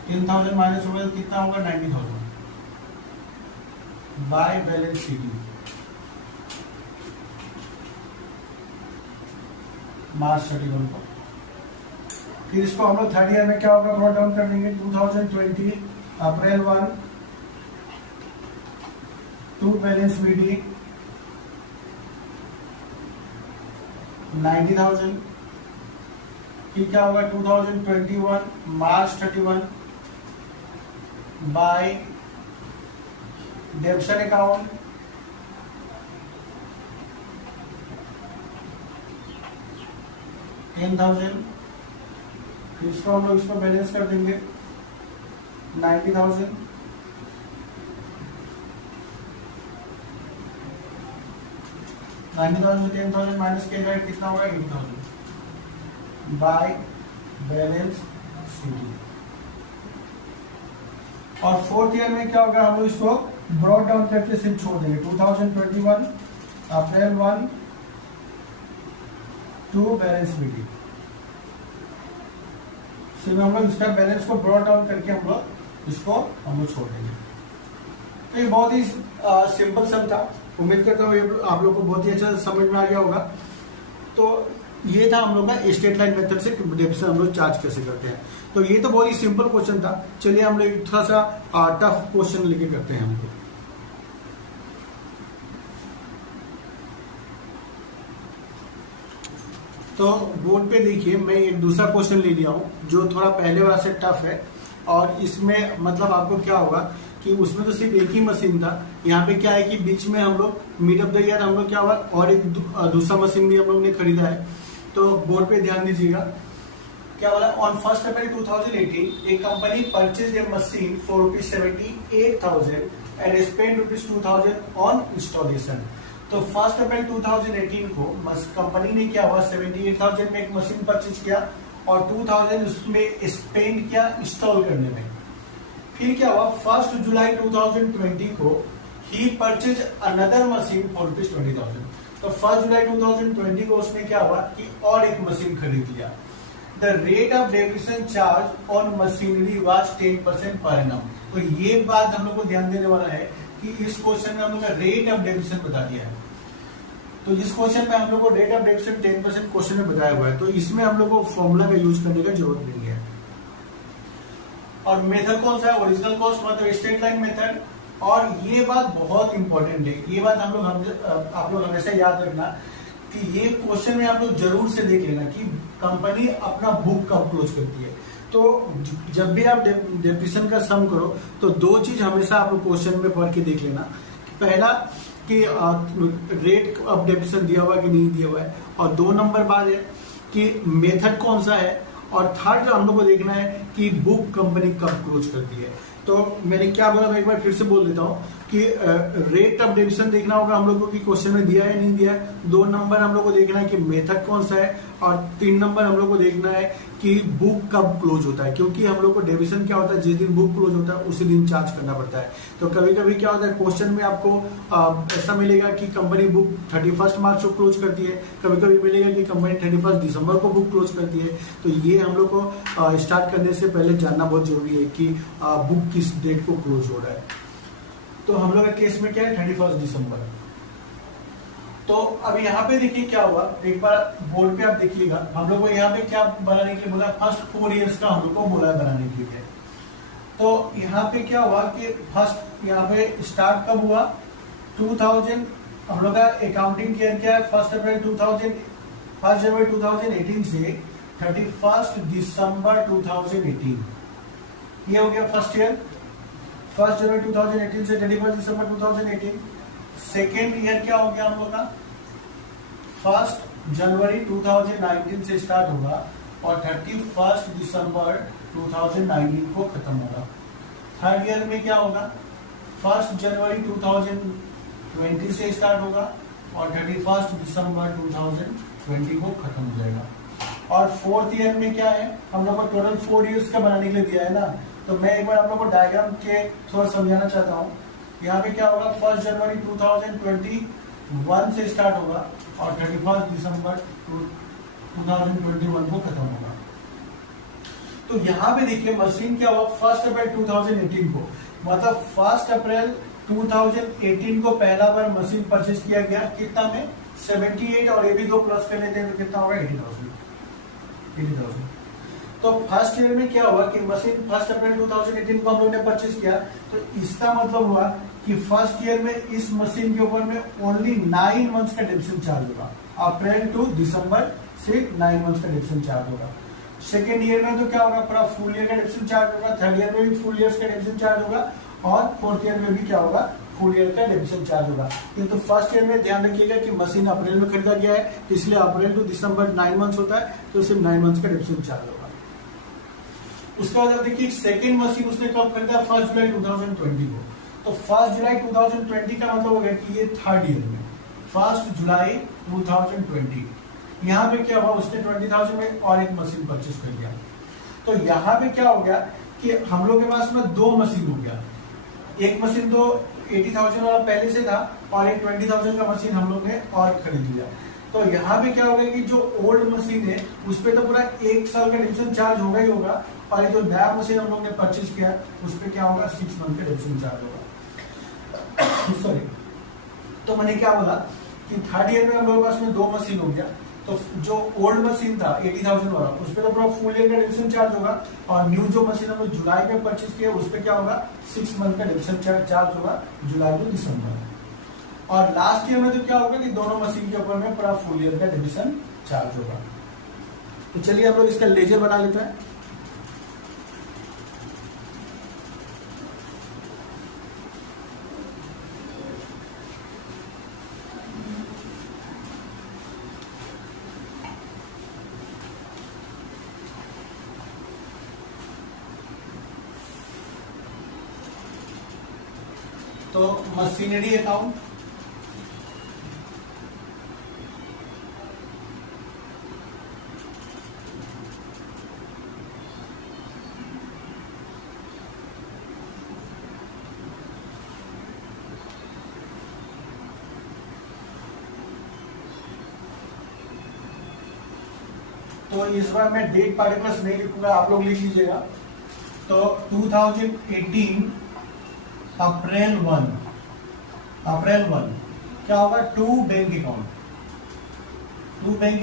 10,000 माइनस होगा तो कितना होगा 90,000 बाय बैलेंस सीडी मार्च 31 को। फिर इसको हम लोग थर्ड ईयर में क्या होगा ब्रॉट डाउन कर देंगे 2020 अप्रैल 1 टू बैलेंस बीडी 90,000। फिर क्या होगा 2021 मार्च 31 बाय डेप्रिसिएशन अकाउंट $10,000। फिर इसको हम लोग इसको बैलेंस कर देंगे 90,000। 90,000 से 10,000 माइनस किया जाए कितना होगा 80,000 बाय बैलेंस सीडी। और फोर्थ ईयर में क्या होगा हम लोग इसको ब्रॉट डाउन करके सिर्फ छोड़ देंगे 2021 अप्रैल 1 टू बैलेंस बीडी। सिर्फ हम लोग इसका बैलेंस को ब्रॉट डाउन करके हम लोग इसको हम लोग छोड़ देंगे। तो ये बहुत ही सिंपल सम था। उम्मीद करता हूँ आप लोग को बहुत ही अच्छा समझ में आ गया होगा। तो ये था हम लोग का स्ट्रेट लाइन मेथड से डेप्रिसिएशन हम लोग चार्ज कैसे करते हैं। तो ये तो बहुत ही सिंपल क्वेश्चन था। चलिए हम लोग थोड़ा सा टफ क्वेश्चन लेके करते हैं हमको। तो बोर्ड पे देखिए मैं एक दूसरा क्वेश्चन ले लिया हूँ जो थोड़ा पहले वाला से टफ है, और इसमें मतलब आपको क्या होगा कि उसमें तो सिर्फ एक ही मशीन था। यहाँ पे क्या है कि बीच में हम लोग मिड ऑफ द ईयर हम लोग क्या हुआ और एक दूसरा मशीन भी हम लोग ने खरीदा है। तो बोर्ड पे ध्यान दीजिएगा क्या बोला, ऑन 1 अप्रैल 2018 एक company purchase a machine for ₹78,000 and spend ₹2,000 on installation. तो 1 अप्रैल 2018 को कंपनी ने क्या हुआ 78,000 में एक मशीन परचेज किया और 2,000 उसमें स्पेंड किया इंस्टॉल करने में। फिर क्या हुआ 1 जुलाई 2020 को ही परचेज अनदर मशीन फॉर ₹20,000। तो 1 जुलाई 2020 को उसने क्या हुआ कि और एक मशीन खरीद लिया। The rate of depreciation charge on machinery was 10% per annum. तो ये बात हम लोग को ध्यान देने वाला है कि इस क्वेश्चन में हम लोग का रेट ऑफ डेप्रिसिएशन बता दिया है। तो इस क्वेश्चन में हम लोग को रेट ऑफ डेप्रिसिएशन 10% क्वेश्चन में बताया हुआ है, तो इसमें हम लोग को फॉर्मूला का यूज करने का जरूरत नहीं है। और मेथड कौन सा है, ओरिजिनल कॉस्ट मतलब स्ट्रेट लाइन मेथड। और ये बात बहुत इंपॉर्टेंट है, ये बात आप लोग हमेशा याद रखना कि ये क्वेश्चन में आप लोग जरूर से देख लेना कि कंपनी अपना बुक कब क्लोज करती है। तो जब भी आप डेप्रिसिएशन का सम करो तो दो चीज हमेशा आप लोग क्वेश्चन में पढ़ के देख लेना। पहला कि रेट ऑफ डेप्रिसिएशन दिया हुआ है कि नहीं दिया हुआ है, और 2 नंबर बात है कि मेथड कौन सा है, और थर्ड हम लोग को देखना है कि बुक कंपनी कब क्लोज करती है। तो मैंने क्या बोला मैं एक बार फिर से बोल देता हूँ कि रेट ऑफ डेप्रिसिएशन देखना होगा हम लोग को कि क्वेश्चन में दिया है नहीं दिया है। 2 नंबर हम लोग को देखना है कि मेथड कौन सा है, और 3 नंबर हम लोग को देखना है कि बुक कब क्लोज होता है, क्योंकि हम लोग को डेप्रिसिएशन क्या होता है जिस दिन बुक क्लोज होता है उसी दिन चार्ज करना पड़ता है। तो कभी कभी क्या होता है क्वेश्चन में आपको ऐसा मिलेगा कि कंपनी बुक 31 मार्च को क्लोज करती है, कभी कभी मिलेगा कि कंपनी 31 दिसंबर को बुक क्लोज करती है। तो ये हम लोग को स्टार्ट करने से पहले जानना बहुत जरूरी है कि बुक किस डेट को क्लोज हो रहा है। तो हम लोग का केस में क्या है 31 दिसंबर। तो अब यहाँ पे देखिए क्या हुआ, एक बार बोर्ड पे आप देखिएगा हम लोग को यहाँ पे क्या बनाने के लिए बोला, फर्स्ट 4 इयर्स का हम लोग को बोला है बनाने के लिए। तो यहाँ पे क्या हुआ कि फर्स्ट यहाँ पे स्टार्ट कब हुआ 2000, हम लोग का अकाउंटिंग ईयर क्या है 1 अप्रैल 2000, 1 जनवरी 2018 से 31 दिसंबर 2018, ये हो गया फर्स्ट ईयर। 1 जनवरी 2018 से 31 दिसंबर 2018। सेकेंड ईयर क्या हो गया हम लोग का 1 जनवरी 2019 से स्टार्ट होगा और 31 दिसंबर 2019 को खत्म होगा। थर्ड ईयर में क्या होगा 1 जनवरी 2020 से स्टार्ट होगा और 31 दिसंबर 2020 को खत्म हो जाएगा। और फोर्थ ईयर में क्या है, हम लोग को टोटल 4 इयर्स का बनाने के लिए दिया है ना, तो मैं एक बार आप लोग को डायग्राम के थोड़ा समझाना चाहता हूँ। यहाँ पे क्या होगा 1 जनवरी 2021 से स्टार्ट होगा और 31 दिसंबर 2021 को खत्म होगा। तो यहाँ पे देखिए मशीन क्या हुआ 1 अप्रैल 2018 को, मतलब 1 अप्रैल 2018 को पहला बार मशीन परचेज किया गया, कितना में 78, और ये भी 2 प्लस कर लेते हैं तो कितना होगा 80,000। तो फर्स्ट ईयर में क्या हुआ कि मशीन 1 अप्रैल 2018 को हम लोग ने परचेज किया, तो इसका मतलब हुआ कि फर्स्ट ईयर में इस मशीन के ऊपर में ओनली 9 मंथ्स का डेप्रिसिएशन चार्ज होगा, अप्रैल टू दिसंबर से 9 मंथ्स का डेप्रिसिएशन चार्ज होगा। सेकेंड ईयर में तो क्या होगा पूरा फुल ईयर का डेप्रिसिएशन चार्ज होगा, थर्ड ईयर में भी फुल ईयर का डेप्रिसिएशन चार्ज होगा, और फोर्थ ईयर में भी क्या होगा फुल ईयर का डेप्रिसिएशन चार्ज होगा। किंतु फर्स्ट ईयर में ध्यान रखिएगा कि मशीन अप्रैल में खरीदा गया है, इसलिए अप्रैल टू दिसंबर 9 मंथ्स होता है, तो सिर्फ 9 मंथ्स का डेप्रिसिएशन चार्ज होगा। उसके बाद देखिए सेकेंड मशीन उसने कब खरीदा 1 जुलाई 2020 को, तो 1 जुलाई 2020 का मतलब हो गया कि ये थर्ड ईयर में 1 जुलाई 2020। यहाँ पे क्या हुआ उसने 20,000 में और एक मशीन परचेज कर लिया। तो यहाँ पे क्या हो गया कि हम लोग के पास में 2 मशीन हो गया, एक मशीन तो 80,000 वाला पहले से था और एक 20,000 का मशीन हम लोग ने और खरीद लिया। तो यहाँ पे क्या होगा कि जो ओल्ड मशीन है उस पर तो पूरा 1 साल का डेप्रिसिएशन चार्ज होगा ही होगा, और ये जो नया मशीन हम लोग ने परचेज किया उस पर क्या होगा 6 मंथ का डेप्रिसिएशन चार्ज होगा। सॉरी, तो मैंने क्या बोला कि थर्ड ईयर में हम लोग के पास में 2 मशीन हो गया, तो जो ओल्ड मशीन था 80,000 वाला, उस पर तो पूरा फुल ईयर का डिविजन चार्ज होगा, और न्यू जो मशीन हम लोग जुलाई में परचेज किया उस पर क्या होगा 6 मंथ का डिविजन चार्ज होगा, जुलाई टू दिसंबर। और लास्ट ईयर में तो क्या होगा कि दोनों मशीन के ऊपर में पूरा फुल ईयर का डिविजन चार्ज होगा। तो चलिए हम लोग इसका लेजर बना लेते हैं। तो मशीनरी अकाउंट, तो इस बार मैं डेट पार्टिकुलर्स नहीं लिखूंगा, आप लोग लिख लीजिएगा। तो 2018 अप्रैल 1 क्या होगा, टू बैंक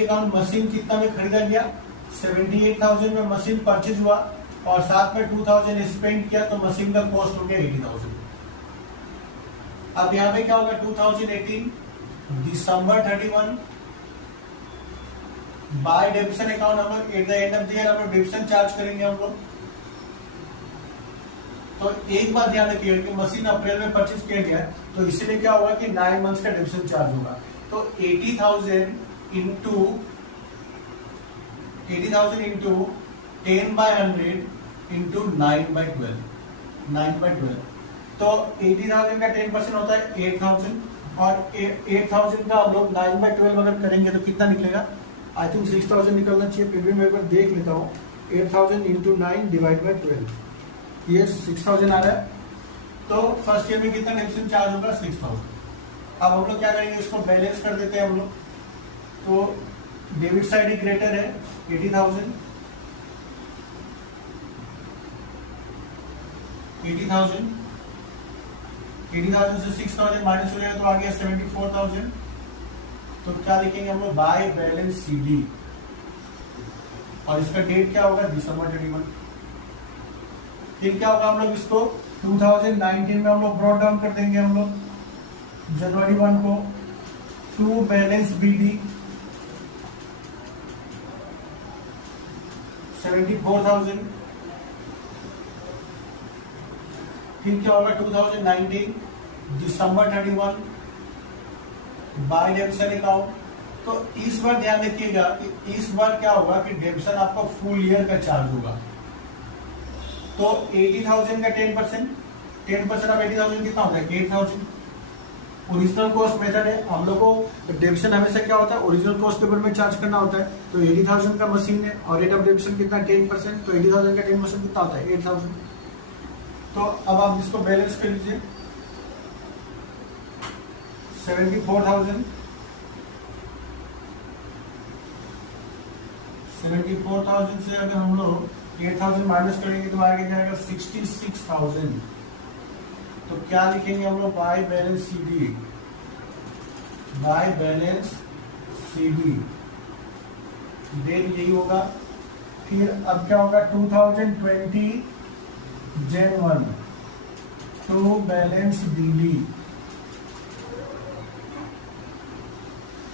अकाउंट मशीन कितना में खरीदा गया, 78,000 में मशीन परचेज हुआ, और साथ में 2,000 स्पेंड किया, तो मशीन का कॉस्ट हो गया 80,000। अब यहाँ पे क्या होगा, 2018 दिसंबर 31 बाय डेबिशन अकाउंट हम लोग eight the end of the year हम लोग डेबिशन चार्ज करेंगे हम लोग। तो एक बात ध्यान रखिए कि मशीन अप्रैल में परचेज किया गया है, तो इसीलिए क्या होगा कि 9 मंथ्स का डेबिशन चार्ज होगा। तो 80,000 इंटू 10/100 इंटू 9/12। तो 80,000 का 10% होता है 8,000, और 8,000 का हम लोग 9/12 अगर करेंगे तो कितना निकलेगा, आई थिंक 6,000 निकलना चाहिए, फिर भी मैं एक बार देख लेता हूँ। 8,000 इंटू 9 डिवाइड बाई 12, ये 6,000 आ रहा है। तो फर्स्ट ईयर में कितना डेबिशन चार्ज होगा, 6,000। अब हम लोग क्या करेंगे, इसको बैलेंस कर देते हैं हम लोग। तो डेबिट साइड ही ग्रेटर है 80,000 से 6,000 माइनस हो जाएगा, तो आ गया 74,000। तो क्या लिखेंगे हम लोग, बाय बैलेंस CD, और इसका डेट क्या होगा, दिसंबर 31। फिर क्या होगा, हम लोग इसको 2019 में हम लोग ब्रॉट डाउन कर देंगे हम लोग जनवरी 1 को, टू बैलेंस BD 74,000। फिर क्या होगा, 2019 दिसंबर 31 बाय डेबिशन अकाउंट। तो इस बार ध्यान रखिएगा कि इस बार क्या होगा कि डेबिशन आपका फुल ईयर का चार्ज होगा। तो 80,000 का 10% ऑफ 80,000 कितना होता है, 8,000। ओरिजिनल कॉस्ट मेथड है, हम लोग को डेबिशन हमेशा क्या होता है, ओरिजिनल कॉस्ट पेपर में चार्ज करना होता है। तो 80,000 का मशीन है, और रेट ऑफ डेबिशन कितना, 10%। तो 80,000 का 10% कितना होता है, 8,000। तो अब आप इसको बैलेंस कर लीजिए, 74,000 से अगर हम लोग 8,000 माइनस करेंगे तो आगे जाएगा 66,000। तो क्या लिखेंगे हम लोग, बाय बैलेंस CD, डेट यही होगा। फिर अब क्या होगा, 2020 Jan 1 टू बैलेंस DD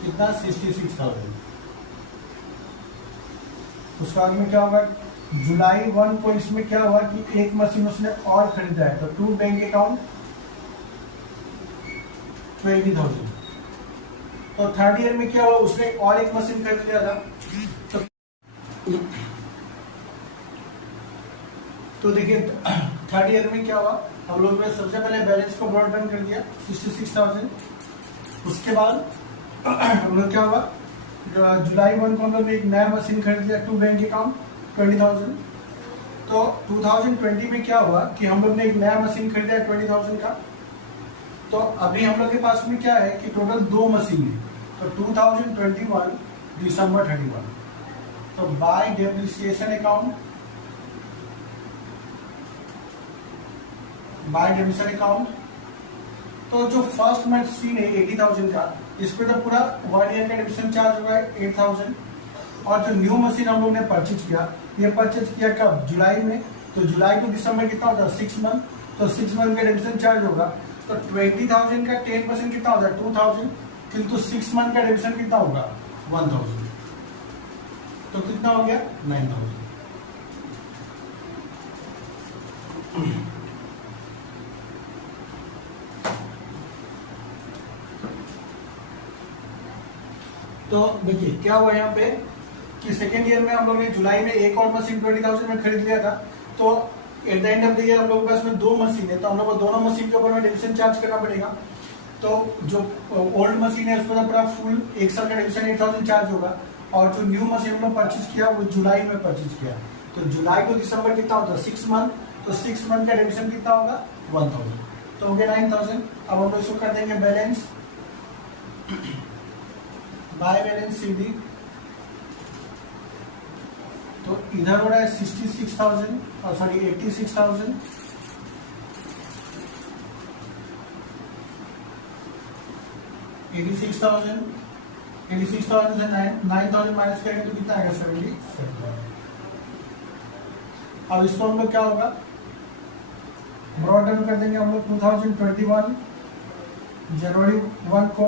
कितना, 66,000। उसके बाद में क्या होगा, जुलाई 1 को इसमें क्या हुआ कि एक मशीन उसने और खरीदा है, तो टू बैंक अकाउंट 20,000। तो थर्ड ईयर में क्या हुआ, उसने और एक मशीन खरीद लिया था। तो देखिए थर्ड ईयर में क्या हुआ, हम लोग ने सबसे पहले बैलेंस को ब्रॉट डाउन कर दिया 66,000। उसके बाद हम लोग क्या हुआ, जुलाई 1 को हम लोग एक नया मशीन खरीद लिया, टू बैंक अकाउंट 20,000। तो 2020 में क्या हुआ कि हम लोग ने एक नया मशीन खरीदा 20,000 का। तो अभी हम लोग के पास में क्या है कि टोटल 2 मशीन है। तो 2021 दिसंबर 31, तो बाय डेप्रिसिएशन अकाउंट, तो जो फर्स्ट मशीन है 80,000 का, इस पे तो पूरा 1 ईयर का डेप्रिसिएशन चार्ज होगा 8,000। और जो न्यू मशीन हम लोग ने परचेज किया, ये परचेज किया कब? जुलाई में। तो जुलाई टू दिसंबर कितना होता है? 6 मंथ। तो 6 मंथ का डेप्रिसिएशन चार्ज होगा। तो 20,000 का 10% कितना होता है? 2,000। किंतु 6 मंथ का डेप्रिसिएशन कितना होगा? 1,000। तो कितना हो गया? 9,000। तो देखिए क्या हुआ यहाँ पे कि सेकेंड ईयर में हम लोग ने जुलाई में एक और मशीन 20,000 में खरीद लिया था। तो eight the end of the year हम लोग के पास में 2 मशीन है, तो हम लोग को दोनों मशीन के ऊपर में डेप्रिसिएशन चार्ज करना पड़ेगा। तो जो ओल्ड मशीन है उसको पूरा फुल 1 साल का डेप्रिसिएशन 8,000 चार्ज होगा। और जो न्यू मशीन हम लोग परचेज किया वो जुलाई में परचेज किया। तो जुलाई टू दिसंबर कितना होता है? 6 मंथ। तो 6 मंथ का डेप्रिसिएशन कितना होगा? 1,000। तो हो गया 9,000। अब हम लोग इसको कर देंगे बैलेंस बाय बैलेंस सीधी। तो इधर हो रहा है 66,000 और सॉरी 86,000। से 9,000 माइनस करेंगे तो कितना आएगा? 77। अब इसको हम लोग क्या होगा? ब्रॉड डाउन कर देंगे हम लोग 2021 जनवरी 1 को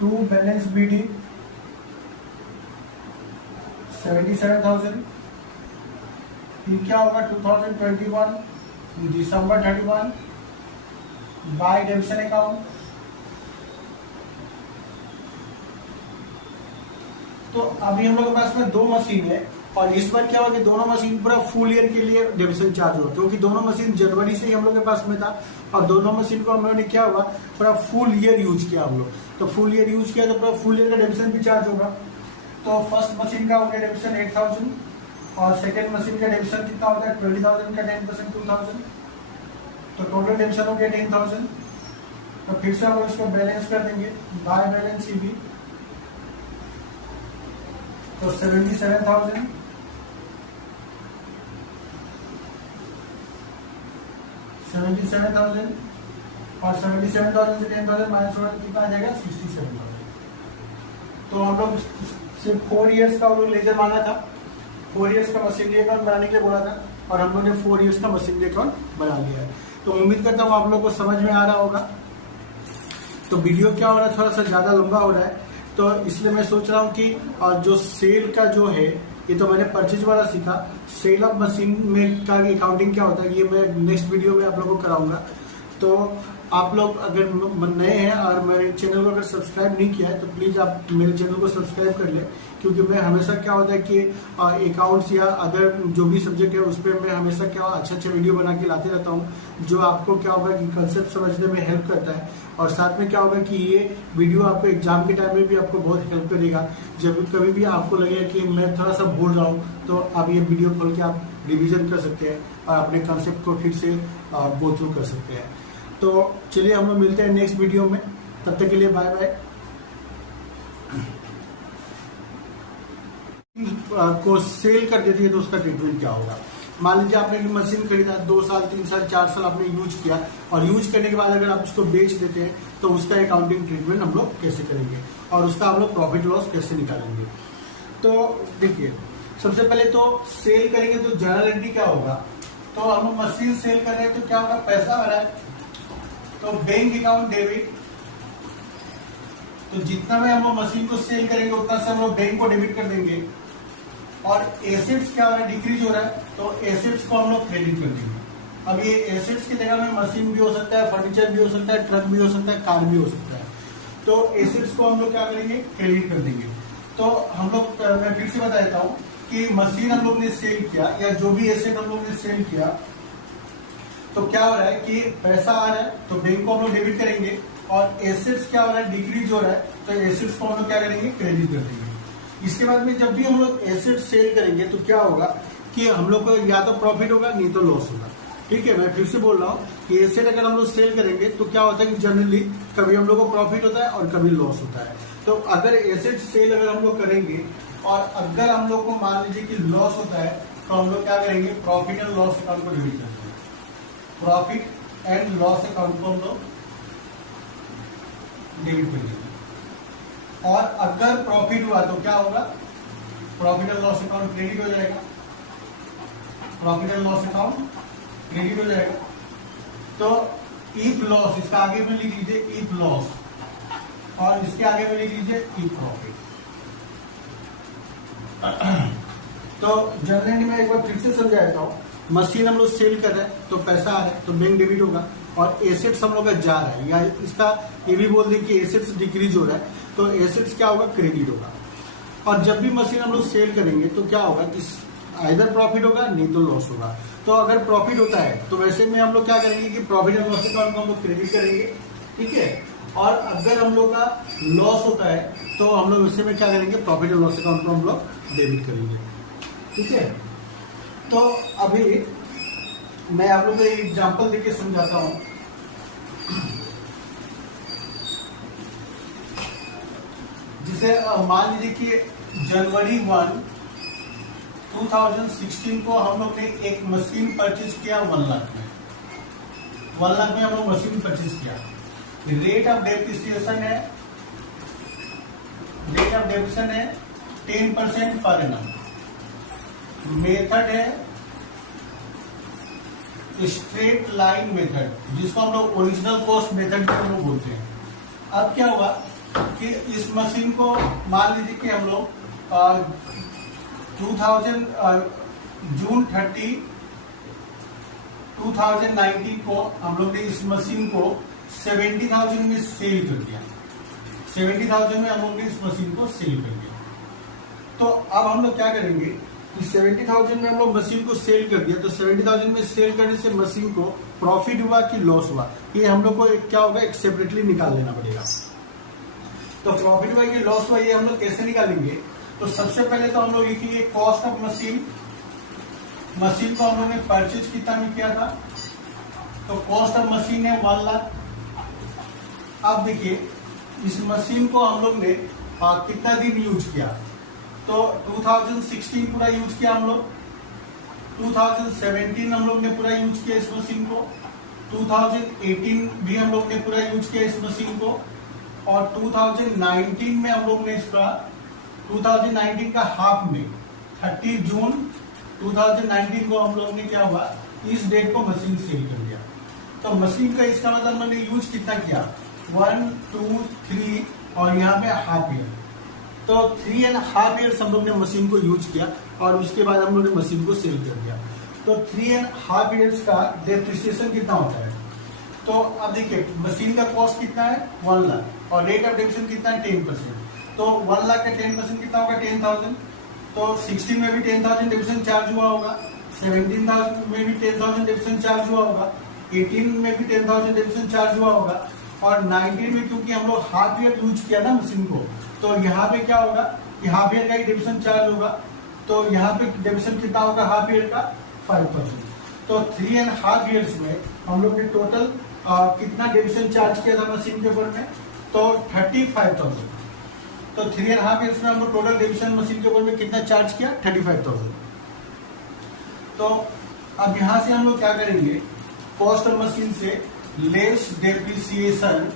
टू बैलेंस BD 77,000। फिर क्या होगा? 2021 दिसंबर 31 बाय डेबिशन अकाउंट। तो अभी हम लोग के पास में 2 मशीन है और इस बार क्या होगा कि दोनों मशीन पूरा फुल ईयर के लिए डेबिशन चार्ज होगा, क्योंकि दोनों मशीन जनवरी से ही हम लोग के पास में था और दोनों मशीन को हम लोगों ने क्या हुआ पूरा फुल ईयर यूज किया हम लोग। तो फुल ईयर यूज किया तो पूरा फुल ईयर का डेबिशन भी चार्ज होगा। तो फर्स्ट मशीन का हो गया डेबिशन 8,000 और सेकेंड मशीन का डेबिशन कितना होता है? 20,000 का 10% 2,000। तो टोटल डेबिशन हो गया 10,000। तो फिर से हम लोग इसको बैलेंस कर देंगे बाय बैलेंस CB। तो 77,000 और 77,000 से 10,000 माइनस होगा कितना आ जाएगा? 67,000। तो हम लोग सिर्फ 4 इयर्स का हम लोग लेजर मांगा था, 4 इयर्स का मशीनरी अकाउंट बनाने के लिए बोला था और हम लोग ने 4 इयर्स का मशीनरी अकाउंट बना लिया है। तो उम्मीद करता हूँ आप लोग को समझ में आ रहा होगा। तो वीडियो क्या हो रहा है, थोड़ा सा ज्यादा लंबा हो रहा है, तो इसलिए मैं सोच रहा हूँ कि जो सेल का जो है ये तो मैंने परचेज वाला सीखा, सेल ऑफ मशीन में का अकाउंटिंग क्या होता है ये मैं नेक्स्ट वीडियो में आप लोगों को कराऊंगा। तो आप लोग अगर नए हैं और मेरे चैनल को अगर सब्सक्राइब नहीं किया है तो प्लीज़ आप मेरे चैनल को सब्सक्राइब कर ले, क्योंकि मैं हमेशा क्या होता है कि अकाउंट्स या अदर जो भी सब्जेक्ट है उस पर मैं हमेशा क्या अच्छे वीडियो बना के लाते रहता हूँ, जो आपको क्या होगा कि कंसेप्ट समझने में हेल्प करता है। और साथ में क्या होगा कि ये वीडियो आपको एग्जाम के टाइम में भी आपको बहुत हेल्प करेगा। जब कभी भी आपको लगेगा कि मैं थोड़ा सा भूल रहा हूँ तो आप ये वीडियो खोल के आप रिविजन कर सकते हैं और अपने कंसेप्ट को फिर से गो थ्रू कर सकते हैं। तो चलिए हम लोग मिलते हैं नेक्स्ट वीडियो में, तब तक के लिए बाय बाय। को सेल कर देती है तो उसका ट्रीटमेंट क्या होगा? मान लीजिए आपने मशीन खरीदा, 2 साल 3 साल 4 साल आपने यूज किया और यूज करने के बाद अगर आप उसको बेच देते हैं तो उसका अकाउंटिंग ट्रीटमेंट हम लोग कैसे करेंगे और उसका हम लोग प्रॉफिट लॉस कैसे निकालेंगे? तो देखिए सबसे पहले तो सेल करेंगे तो जर्नल एंट्री क्या होगा? तो हम मशीन सेल कर रहे हैं तो क्या होगा? पैसा आ रहा है तो बैंक अकाउंट डेबिट। तो जितना में हम मशीन को सेल करेंगे उतना से हम लोग बैंक को डेबिट कर देंगे। और एसेट्स क्या हो रहा है? डिक्रीज हो रहा है तो एसेट्स को हम लोग क्रेडिट कर देंगे। अब ये एसेट्स की जगह में मशीन भी हो सकता है, फर्नीचर भी हो सकता है, ट्रक भी हो सकता है, कार भी हो सकता है। तो एसेट्स को हम लोग क्या करेंगे? क्रेडिट कर देंगे। तो हम लोग मैं फिर से बता देता हूँ कि मशीन हम लोग ने सेल किया या जो भी एसेट हम लोग ने सेल किया तो क्या हो रहा है कि पैसा आ रहा है तो बैंक को हम लोग डेबिट करेंगे और एसेट्स क्या हो रहा है? डिक्रीज हो रहा है तो एसेट्स को हम लोग क्या करेंगे? क्रेडिट कर देंगे। इसके बाद में जब भी हम लोग एसेट सेल करेंगे तो क्या होगा कि हम लोग को या तो प्रॉफिट होगा नहीं तो लॉस होगा। ठीक है, मैं फिर से बोल रहा हूँ कि एसेट अगर हम लोग सेल करेंगे तो क्या होता है कि जनरली कभी हम लोग को प्रॉफिट होता है और कभी लॉस होता है। तो अगर एसेट सेल अगर हम लोग करेंगे और अगर हम लोग को मान लीजिए कि लॉस होता है तो हम लोग क्या करेंगे? प्रॉफिट एंड लॉस अकाउंट को डिलीट करते हैं। प्रॉफिट एंड लॉस अकाउंट को हम लोग डेबिट कर देंगे। और अगर प्रॉफिट हुआ तो क्या होगा, profit and loss account credit हो जाएगा, profit and loss account credit हो जाएगा। तो इफ लॉस, इसका आगे में लिख लीजिए इफ लॉस, और इसके आगे में लिख लीजिए इफ प्रॉफिट। तो जनरली मैं एक बार फिर से समझा देता हूँ। मशीन हम लोग सेल कर रहे हैं तो पैसा आ रहा है तो बैंक डेबिट होगा, और एसेट्स हम लोग का जा रहा है, या इसका ये भी बोल दें कि एसेट्स डिक्रीज हो रहा है तो एसेट्स क्या होगा, क्रेडिट होगा। और जब भी मशीन हम लोग सेल करेंगे तो क्या होगा, इधर प्रॉफिट होगा नहीं तो लॉस होगा। तो अगर प्रॉफिट होता है तो वैसे में हम लोग क्या करेंगे कि प्रॉफिट एंड लॉस अकाउंट को हम लोग क्रेडिट करेंगे, ठीक है। और अगर हम लोग का लॉस होता है तो हम लोग वैसे में क्या करेंगे, प्रॉफिट एंड लॉस अकाउंट को हम लोग डेबिट करेंगे, ठीक है। तो अभी मैं आप लोग को एक एग्जाम्पल देके समझाता हूं। जिसे मान लीजिए कि जनवरी 1, 2016 को हम लोग ने एक मशीन परचेज किया 1 लाख में। 1 लाख में हम लोग मशीन परचेज किया। रेट ऑफ डेप्रिसिएशन है 10% पर एनम। मेथड है स्ट्रेट लाइन मेथड, जिसको हम लोग ओरिजिनल कॉस्ट मेथड भी हम लोग बोलते हैं। अब क्या हुआ कि इस मशीन को मान लीजिए कि हम लोग जून 30, 2019 को हम लोग ने इस मशीन को 70,000 में सेल कर दिया। 70,000 में हम लोग ने इस मशीन को सेल कर दिया। तो अब हम लोग क्या करेंगे कि 70,000 में हम लोग मशीन को सेल कर दिया, तो 70,000 में सेल करने से मशीन को प्रॉफिट हुआ कि लॉस हुआ, ये हम लोग को क्या होगा, एक सेपरेटली निकाल लेना पड़ेगा। तो प्रॉफिट हुआ कि लॉस हुआ, ये हम लोग कैसे निकालेंगे। तो सबसे पहले तो हम लोग लिखिए कॉस्ट ऑफ मशीन। मशीन को हम लोग ने परचेज कितना में किया था, तो कॉस्ट ऑफ मशीन है 1 लाख। अब देखिए इस मशीन को हम लोग ने कितना दिन यूज किया, तो 2016 पूरा यूज किया हम लोग, 2017 हम लोग ने पूरा यूज किया इस मशीन को, 2018 भी हम लोग ने पूरा यूज किया इस मशीन को, और 2019 में हम लोग ने इसका 2019 का हाफ में 30 जून 2019 को हम लोग ने क्या हुआ, इस डेट को मशीन सेल कर दिया। तो मशीन का इसका मतलब मैंने यूज कितना किया, 1, 2, 3 और यहाँ पे हाफ ईयर। तो 3.5 ईयर्स हम लोग ने मशीन को यूज किया और उसके बाद हम लोग ने मशीन को सेल कर दिया। तो 3.5 ईयर्स का डेप्रिसिएशन कितना होता है। तो अब देखिए मशीन का कॉस्ट कितना है 1 लाख और रेट ऑफ डेप्रिसिएशन कितना है 10%। तो 1 लाख का 10% कितना होगा 10,000। तो 16 में भी 10,000 डेप्रिसिएशन चार्ज हुआ होगा, 17,000 में भी 10,000 डेप्रिसिएशन चार्ज हुआ होगा, 18 में भी 10,000 डेप्रिसिएशन चार्ज हुआ होगा, और 19 में क्योंकि हम लोग हाफ ईयर यूज किया ना मशीन को, तो यहाँ पे क्या होगा कि हाफ ईयर का ही डेप्रिसिएशन चार्ज होगा। तो यहाँ पे डेप्रिसिएशन कितना होगा हाफ ईयर का 5%। तो 3.5 ईयर्स में हम लोग ने टोटल कितना डेप्रिसिएशन चार्ज किया था मशीन के ऊपर में, तो 35,000। तो 3.5 ईयर्स में हम लोग टोटल डेप्रिसिएशन मशीन के ऊपर में कितना चार्ज किया 35,000। तो अब यहाँ से हम लोग क्या करेंगे, कॉस्ट ऑफ मशीन से less depreciation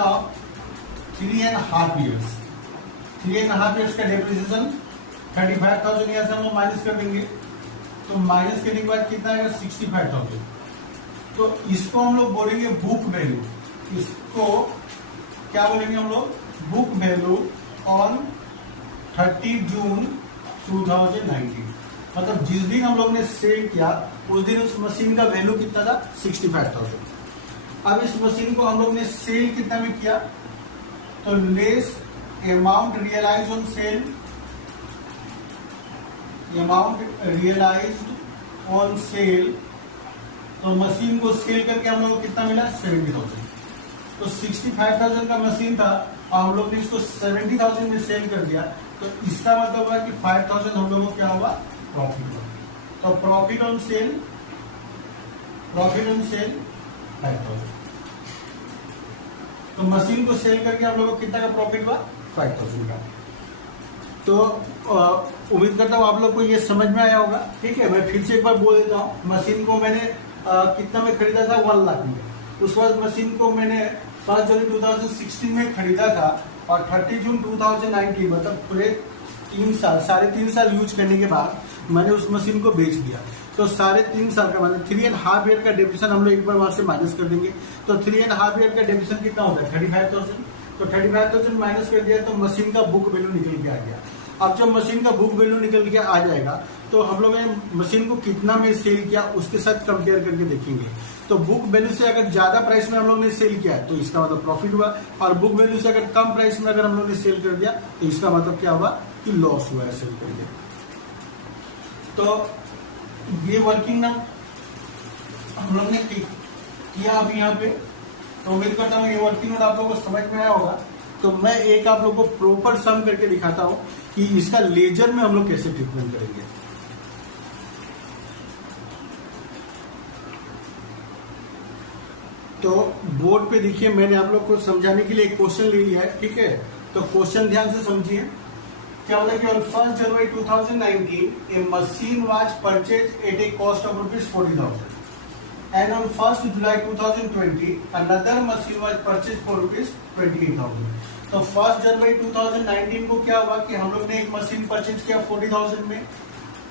of 3.5 years. 3.5 years का डेप्रिसिएशन 35,000 यहाँ से हम लोग माइनस कर देंगे। तो माइनस करने के बाद कितना आएगा 65,000। तो इसको हम लोग बोलेंगे बुक वैल्यू। इसको क्या बोलेंगे हम लोग, बुक वैल्यू ऑन 30 जून 2019। मतलब जिस दिन हम लोग ने सेल किया उस दिन उस मशीन का वैल्यू कितना था 65,000। अब इस मशीन को हम लोग ने सेल कितना में किया, तो less amount realise on sale, amount realised on sale. तो मशीन को सेल करके हम लोग को कितना मिला 70,000। तो 65,000 का मशीन था और हम लोग ने इसको 70,000 में सेल कर दिया। तो इसका मतलब हुआ कि 5,000 हम लोगों को क्या हुआ प्रॉफिट हुआ। तो प्रॉफिट ऑन सेल 5,000। तो मशीन को सेल करके हम लोगों को कितना का प्रॉफिट हुआ 5,000 का। तो उम्मीद करता हूँ आप लोग को ये समझ में आया होगा। ठीक है, मैं फिर से एक बार बोल देता हूँ। मशीन को मैंने कितना में खरीदा था, 1 लाख में। उसके बाद मशीन को मैंने 1 जनवरी 2016 में खरीदा था और 30 जून 2019 मतलब पूरे 3 साल, 3.5 साल यूज करने के बाद मैंने उस मशीन को बेच दिया। तो 3.5 साल का मतलब 3.5 ईयर का डेप्रिसिएशन हम लोग एक बार वहां से माइनस कर देंगे। तो 3.5 ईयर का डेप्रिसिएशन कितना होता है, 35,000। तो 35,000 माइनस कर दिया तो मशीन का बुक वैल्यू निकल के आ गया। अब जब मशीन का बुक वैल्यू निकल के आ जाएगा तो हम लोग ने मशीन को कितना में सेल किया उसके साथ कंपेयर करके देखेंगे। तो बुक वैल्यू से अगर ज्यादा प्राइस में हम लोग ने सेल किया है तो इसका मतलब प्रॉफिट हुआ, और बुक वैल्यू से अगर कम प्राइस में अगर हम लोग ने सेल कर दिया तो इसका मतलब क्या हुआ कि लॉस हुआ है सेल करके। तो ये वर्किंग ना हम लोग ने किया अभी यहाँ पे। तो उम्मीद करता हूँ ये वर्किंग नोट आप लोगों को समझ में आया होगा। तो मैं एक आप लोग को प्रॉपर सम करके दिखाता हूँ कि इसका लेजर में हम लोग कैसे ट्रीटमेंट करेंगे। तो बोर्ड पे देखिए मैंने आप लोग को समझाने के लिए एक क्वेश्चन ले लिया है, ठीक है। तो क्वेश्चन ध्यान से समझिए। क्या होता है कि on 1 January 2019 a machine was purchased at a cost of ₹40,000 and on 1 July 2020 another machine was purchased for ₹28,000। तो 1 जनवरी 2019 को क्या हुआ कि हम लोग ने एक मशीन परचेज किया 40,000 में।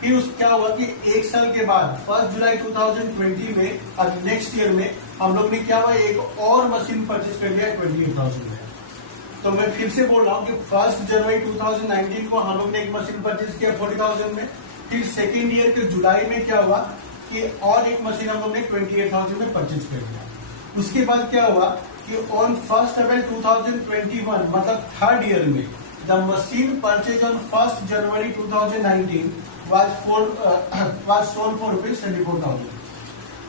फिर उस क्या हुआ कि एक साल के बाद 1 जुलाई 2020 में अब नेक्स्ट ईयर में हम लोग ने क्या हुआ एक और मशीन परचेज कर लिया 28,000 में। तो मैं फिर से बोल रहा हूँ कि 1 जनवरी 2019 को हम लोग ने एक मशीन परचेज किया 40,000 में। फिर सेकेंड ईयर के जुलाई में क्या हुआ कि और एक मशीन हम लोग ने 28,000 में परचेज कर लिया। उसके बाद क्या हुआ कि ऑन 1 अप्रैल 2021 मतलब थर्ड ईयर में the machine purchase on 1 January 2019 was sold for ₹24,000।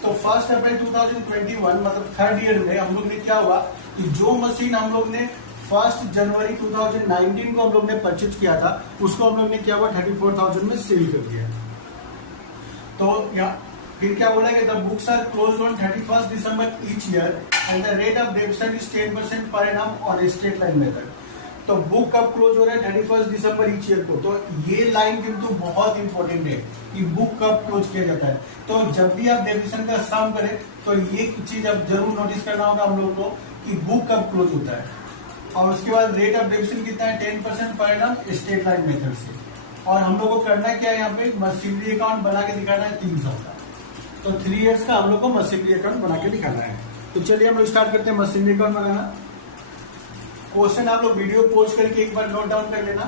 तो 1 अप्रैल 2021 मतलब थर्ड ईयर में हम लोग ने क्या हुआ कि जो मशीन हम लोग ने 1 जनवरी 2019 को हम लोग ने परचेज किया था उसको हम लोग ने क्या हुआ 34,000 में सेल कर दिया। तो यहाँ फिर क्या बोला कि the books are closed on 31 December each year and the rate of depreciation is 10% per annum on straight line method. तो बुक कब क्लोज हो रहा है 31 दिसंबर ईच ईयर को। तो ये लाइन किंतु बहुत इंपॉर्टेंट है कि बुक कब क्लोज किया जाता है। तो जब भी आप डेबिशन का सम करें तो ये चीज आप जरूर नोटिस करना होगा हम लोग को कि बुक कब क्लोज होता है। और उसके बाद रेट ऑफ डेबिशन कितना है 10% per annum straight line method से। और हम लोग को करना क्या है यहाँ पे मशीनरी अकाउंट बना के दिखाना है 3 साल का। तो 3 इयर्स का हम लोग को मशीनरी अकाउंट बना के दिखाना है। तो चलिए हम लोग स्टार्ट करते हैं मशीनरी अकाउंट बनाना। क्वेश्चन आप लोग वीडियो पॉज करके एक बार नोट डाउन कर लेना।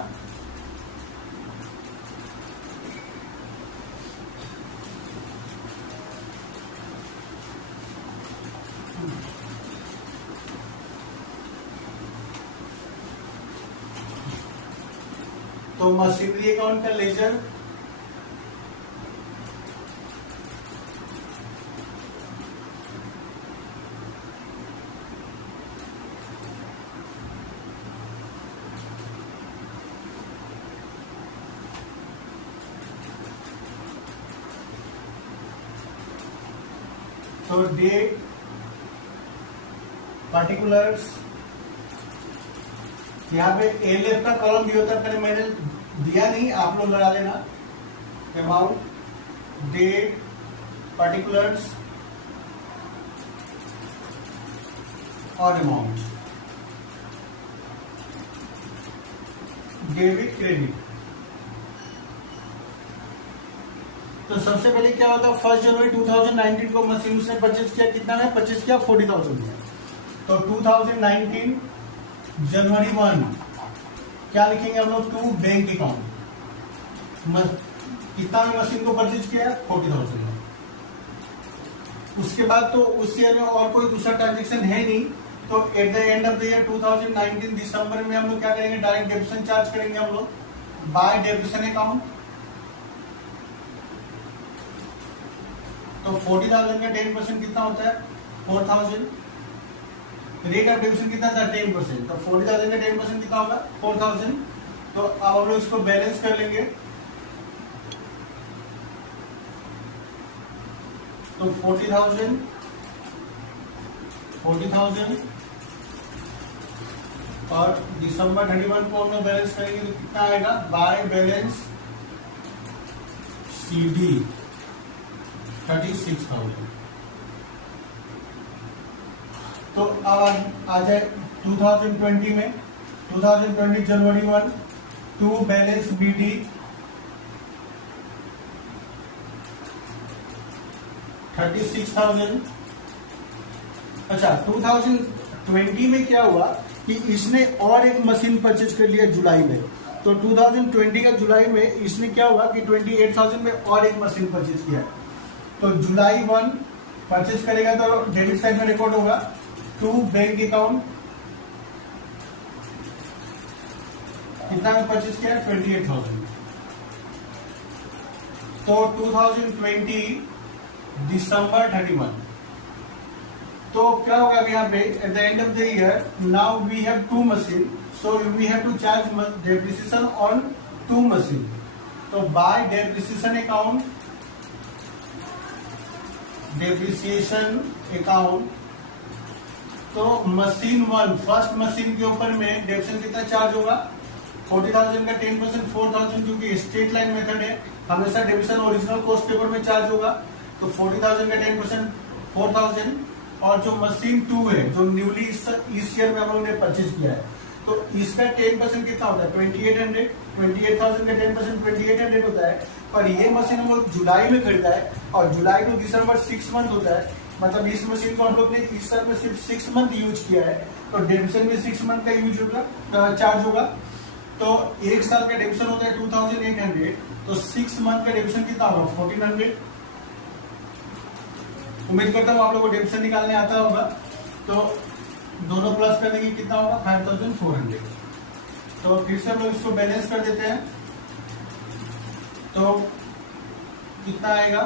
तो मशीनरी अकाउंट का लेजर तो डेट पार्टिकुलर्स यहाँ पे एलएफ का कॉलम भी होता है, मैंने दिया नहीं आप लोग लगा लेना। अमाउंट डेट पार्टिकुलर्स और अमाउंट डेबिट क्रेडिट। तो सबसे पहले क्या होता है 1 जनवरी 2019 को मशीन उसने परचेज किया कितना में परचेज किया 40,000 में। तो 2019 जनवरी 1 क्या लिखेंगे हम लोग टू बैंक अकाउंट कितना में मशीन को परचेज किया 40,000 में। उसके बाद तो उस ईयर में और कोई दूसरा ट्रांजेक्शन है नहीं। तो eight the end of the year 2019 दिसंबर में हम लोग क्या करेंगे डायरेक्ट डेबिशन चार्ज करेंगे हम लोग बाय डेबिशन अकाउंट। तो 40,000 का 10% कितना होता है 4,000। रेट ऑफ डेबिशन कितना था 10%। तो 40,000 का 10% कितना होगा 4,000। तो अब हम लोग इसको बैलेंस कर लेंगे। तो 40,000 और दिसंबर 31 को हम लोग बैलेंस करेंगे तो कितना आएगा बाय बैलेंस CD 36,000। तो अब आ जाए 2020 में, 2020 जनवरी 1 टू बैलेंस BD 36,000। अच्छा, 2020 में क्या हुआ कि इसने और एक मशीन परचेज कर लिया जुलाई में। तो 2020 का जुलाई में इसने क्या हुआ कि 28,000 में और एक मशीन परचेज किया। तो जुलाई 1 परचेज करेगा तो डेबिट साइड में रिकॉर्ड होगा टू बैंक अकाउंट, कितना में परचेज किया 28,000। तो 2020 दिसंबर 31, तो क्या होगा अब यहाँ पे at the end of the year now we have two machine, so we have to charge depreciation on two machine. तो by depreciation account, depreciation account, तो मशीन 1 फर्स्ट मशीन के ऊपर में डेप्रिसिएशन कितना चार्ज होगा 40,000 का 10% 4,000, क्योंकि स्ट्रेट लाइन मेथड है, हमेशा डेप्रिसिएशन ओरिजिनल कॉस्ट पेपर में चार्ज होगा। तो 40,000 का 10% 4,000, और जो मशीन 2 है जो न्यूली इस ईयर में हम लोगों ने परचेज किया है, तो इसका 10% कितना होता है 2800, 28,000 का 10% 2800 होता है। पर ये मशीन हम लोग जुलाई में खरीदा है और जुलाई टू दिसंबर 6 मंथ होता है, मतलब इस मशीन को हम लोग ने इस साल में सिर्फ 6 मंथ यूज किया है, तो डेप्रिसिएशन में 6 मंथ का यूज होगा, चार्ज होगा। तो एक साल का डेप्रिसिएशन होता है 2,800, तो 6 मंथ का डेप्रिसिएशन कितना होगा 1,400। उम्मीद करता हूँ आप लोगों को डेप्रिसिएशन निकालने आता होगा। तो दोनों प्लस करने की कितना होगा 5,400। तो फिर से हम लोग इसको बैलेंस कर देते हैं, तो कितना आएगा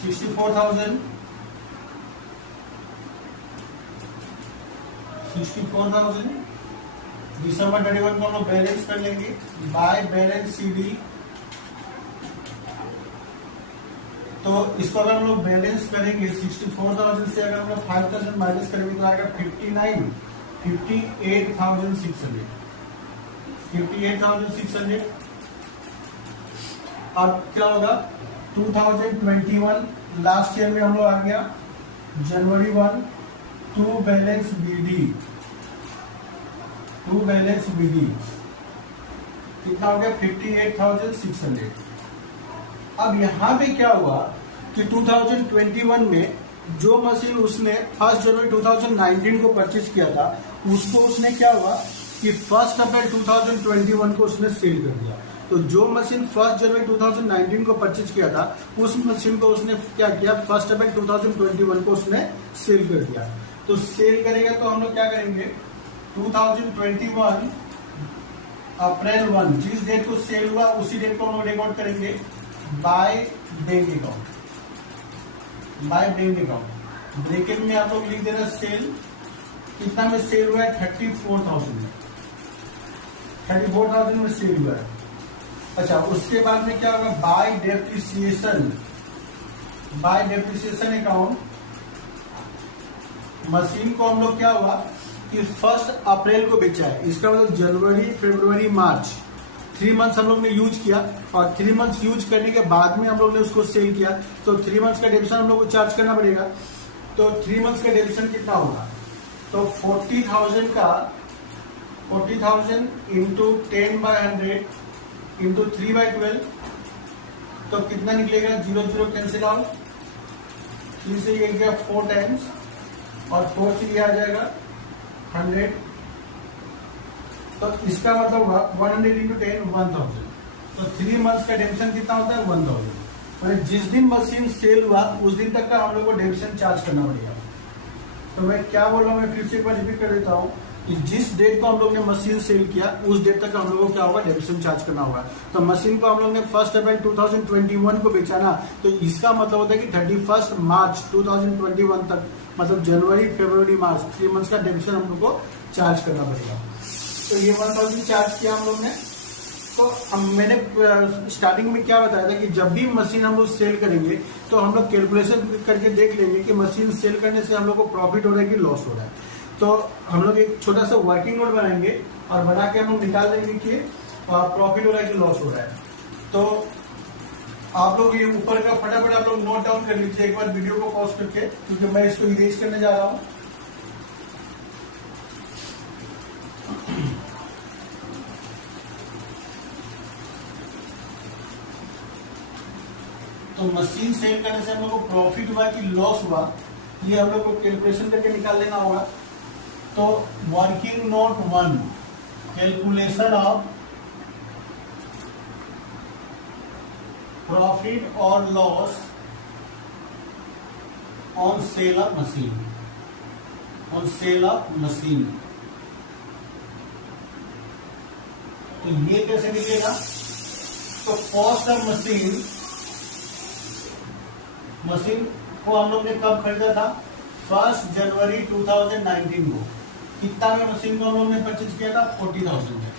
64,000, 64,000 दिसंबर 31 को हम लोग बैलेंस कर लेंगे बाय बैलेंस CD। तो इसको अगर हम लोग बैलेंस करेंगे 64,000 से अगर हम लोग 5,000 माइनस करेंगे तो आएगा 58,600। 58,600। अब क्या होगा 2021 लास्ट ईयर में हम लोग आ गया January 1 to balance BD, to balance BD कितना हो गया 58,600। अब यहां पे क्या हुआ कि 2021 में जो मशीन उसने 1 जनवरी 2019 को परचेज किया था, उसको उसने क्या हुआ कि 1 अप्रैल 2021 को उसने सेल कर दिया। तो जो मशीन 1 जनवरी 2019 को परचेज किया था, उस मशीन को उसने क्या किया 1 अप्रैल 2021 को उसने सेल कर दिया। तो सेल करेगा तो हम लोग क्या करेंगे 2021 अप्रैल 1 जिस डेट को सेल हुआ उसी डेट को हम लोग रिकॉर्ड करेंगे by bank account, by bank account. Bracket में आप लोग लिख देना सेल, कितना में सेल हुआ है 34,000 में, 34,000 में सेल हुआ है। अच्छा, उसके बाद में क्या होगा bye depreciation, bye depreciation account. Machine को हम लोग क्या हुआ कि 1 अप्रैल को बेचा है, इसका मतलब जनवरी फरवरी मार्च 3 मंथ्स हम लोग ने यूज किया, और 3 मंथ्स यूज करने के बाद में हम लोग ने उसको सेल किया, तो 3 मंथ्स का डेप्रिसिएशन हम लोग को चार्ज करना पड़ेगा। तो 3 मंथ्स का डेप्रिसिएशन कितना होगा तो 40,000 का 40,000 इंटू 10/100 इंटू 3/12, तो कितना निकलेगा 0 0 कैंसिल आउट, 3 से ये गया 4 टाइम्स और 4 से ये आ जाएगा 100। तो इसका मतलब हुआ 100 इंटू 10 1000। तो 3 मंथ्स का डेप्रिसिएशन कितना होता है 1000। मतलब जिस दिन मशीन सेल हुआ उस दिन तक का हम लोग को डेप्रिसिएशन चार्ज करना पड़ेगा। तो मैं क्या बोल रहा हूँ, मैं फिर से एक बार रिपीट कर देता हूँ कि जिस डेट को हम लोग ने मशीन सेल किया उस डेट तक हम लोगों को क्या होगा डेप्रिसिएशन चार्ज करना होगा। तो मशीन को हम लोग ने 1 अप्रैल 2021 को बेचा ना, तो इसका मतलब होता है कि 31 मार्च 2021 तक, मतलब जनवरी फरवरी मार्च 3 मंथ्स का डेप्रिसिएशन हम लोग को चार्ज करना पड़ेगा। तो ये 1000 चार्ज किया हम लोग ने। तो मैंने स्टार्टिंग में क्या बताया था कि जब भी मशीन हम लोग सेल करेंगे तो हम लोग कैलकुलेशन करके देख लेंगे कि मशीन सेल करने से हम लोग को प्रॉफिट हो रहा है कि लॉस हो रहा है। तो हम लोग एक छोटा सा वर्किंग नोट बनाएंगे और बना के हम लोग निकाल देंगे कि प्रॉफिट हो रहा है कि लॉस हो रहा है। तो आप लोग ये ऊपर का फटाफट आप लोग नोट डाउन कर लीजिए एक बार वीडियो को पॉज करके, क्योंकि मैं इसको इरेज करने जा रहा हूं। तो मशीन सेल करने से हम लोग को प्रॉफिट हुआ कि लॉस हुआ, ये हम लोग को कैलकुलेशन करके निकाल लेना होगा। तो working note 1, calculation of profit और loss on sale of machine, on sale of machine. तो ये कैसे निकलेगा? तो कॉस्ट ऑफ मशीन, मशीन को हम लोग ने कब खरीदा था? 1 जनवरी 2019 को। कितना में मशीन को हम लोग ने परचेज किया था? 40,000 में।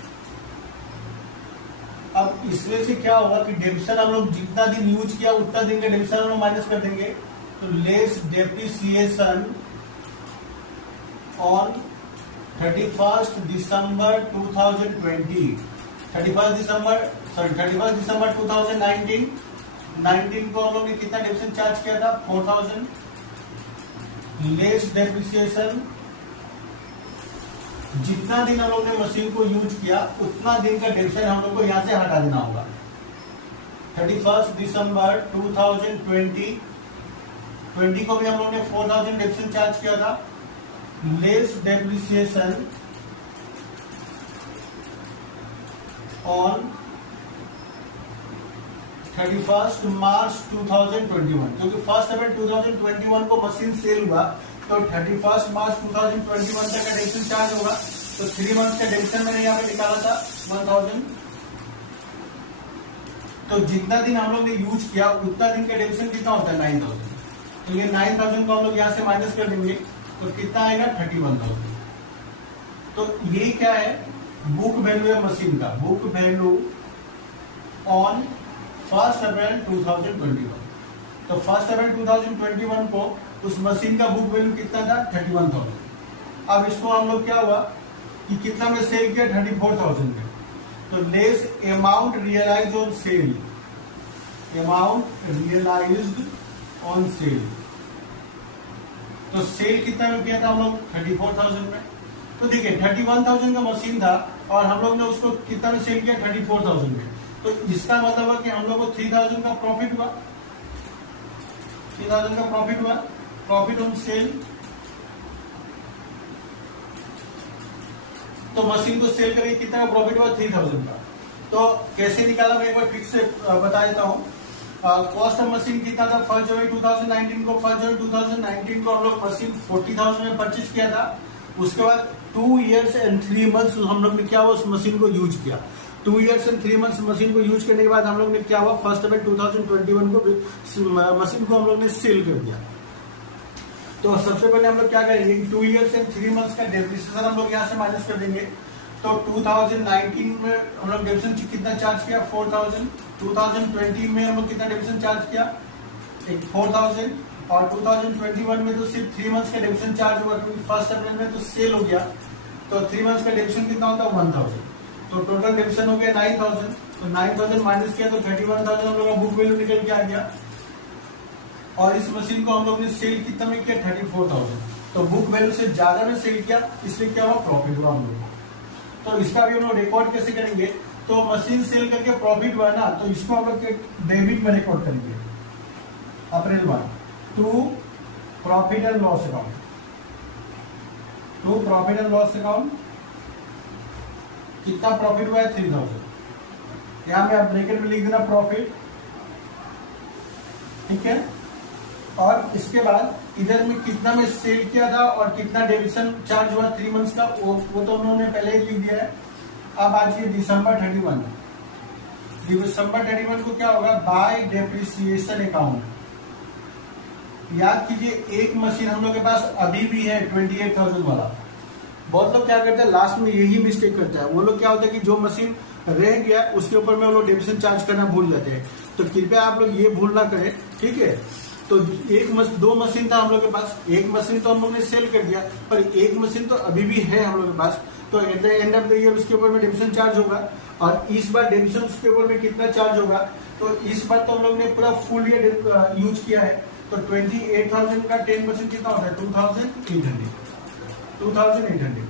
अब इसमें से क्या होगा कि डेप्रिसिएशन हम लोग जितना दिन यूज किया उतना दिन का डेप्रिसिएशन हम लोग माइनस कर देंगे। तो लेस डेप्रिसिएशन ऑन 31 दिसंबर 2020, 31 दिसंबर 2019 को हम लोग ने कितना डेप्रिसिएशन चार्ज किया था? 4,000। लेस डेप्रिसिएशन, जितना दिन हम लोग ने मशीन को यूज किया उतना दिन का डेप्रिसिएशन हम लोग को यहां से हटा देना होगा। 31 दिसंबर 2020 को भी हम लोग ने 4,000 डेप्रिसिएशन चार्ज किया था। लेस डेप्रिसिएशन ऑन 31 मार्च 2021, क्योंकि 1 अप्रैल 2021 को मशीन सेल हुआ, तो 31 मार्च 2021 तक का डेप्रिसिएशन चार्ज होगा। तो 3 मंथ का डेप्रिसिएशन मैंने यहाँ पे निकाला था 1,000। तो जितना दिन हम लोग ने यूज किया उतना दिन का डेप्रिसिएशन कितना होता है? 9,000। तो ये 9,000 को हम लोग यहाँ से माइनस कर देंगे, तो कितना आएगा? 31,000। तो ये क्या है? बुक वैल्यू है मशीन का, बुक वैल्यू ऑन 1 अप्रैल 2021। तो 1 अप्रैल 2021 को उस मशीन का बुक वैल्यू कितना था? 31,000। अब इसको हम लोग क्या हुआ कि कितना में सेल किया? 34,000 में। तो less amount realise on sale, amount realised on sale. तो सेल कितना में किया था हम लोग? 34,000 में। तो देखिए 31,000 का मशीन था और हम लोग ने उसको कितना में सेल किया? 34,000 में। तो इसका मतलब है कि हम लोग को 3,000 का प्रॉफिट हुआ, 3,000 का प्रॉफिट हुआ, प्रॉफिट ऑन सेल। तो मशीन को सेल करके कितना का प्रॉफिट हुआ? 3,000 का। तो कैसे निकाला मैं एक बार फिर से बता देता हूँ। कॉस्ट ऑफ मशीन कितना था? 1 जनवरी 2019 को, 1 जनवरी 2019 को हम लोग मशीन 40,000 में परचेज किया था। उसके बाद 2 years and 3 months हम लोग ने क्या हुआ? उस मशीन को यूज किया। 2 years and 3 months मशीन को यूज करने के बाद हम लोग ने क्या हुआ? 1 अप्रैल 2021 को मशीन को हम लोग ने सेल कर दिया। तो सबसे पहले हम लोग क्या करेंगे? 2 years and 3 months का डेप्रिसिएशन हम लोग यहाँ से माइनस कर देंगे। तो 2019 में हम लोग डेप्रिसिएशन कितना चार्ज किया? 4,000। 2020 में हम लोग कितना डेप्रिसिएशन चार्ज किया? 4,000। और 2021 में तो सिर्फ 3 मंथ्स का डेप्रिसिएशन चार्ज हुआ, क्योंकि 1 अप्रैल में तो सेल हो गया। तो 3 मंथ्स का डेप्रिसिएशन कितना होता है? 1,000। तो टोटल डेप्रिसिएशन हो गया 9,000। तो 9,000 माइनस किया तो 31,000 हम लोग का बुक वैल्यू निकल के आ गया। और इस मशीन को हम लोग ने सेल कितना में किया? 34,000। तो बुक वैल्यू से ज्यादा में सेल किया, इसलिए क्या हुआ? प्रॉफिट हुआ हम लोग। तो इसका भी हम लोग रिकॉर्ड कैसे करेंगे? तो मशीन सेल करके प्रॉफिट हुआ ना, तो इसको हम लोग डेबिट में रिकॉर्ड करेंगे। April 1 to profit and loss account, to profit and loss account. कितना प्रॉफिट हुआ है? 3,000। यहां पे आप ब्रैकेट में लिख देना प्रॉफिट, ठीक है। और इसके बाद इधर में कितना में सेल किया था और कितना डेबिशन चार्ज हुआ 3 मंथ्स का, वो तो उन्होंने पहले ही लिख दिया है। अब आज ये दिसंबर 31, दिसंबर 31 को क्या होगा? Bye depreciation account. याद कीजिए एक मशीन हम लोग के पास अभी भी है 28,000 वाला। बहुत लोग क्या करते हैं लास्ट में यही मिस्टेक करता है, वो लोग क्या होता है कि जो मशीन रह गया उसके ऊपर में वो लोग डेबिशन चार्ज करना भूल जाते हैं। तो कृपया आप लोग ये भूल ना करें, ठीक है। तो दो मशीन था हम लोग के पास, एक मशीन तो हम लोग ने सेल कर दिया, पर एक मशीन तो अभी भी है हम लोग के पास। तो eight the end of the year उसके ऊपर में डेबिशन चार्ज होगा, और इस बार डेबिशन उसके ऊपर में कितना चार्ज होगा? तो इस बार तो हम लोग ने पूरा फुल ईयर यूज किया है। तो 28,000 का 10% कितना होता है? 2,800।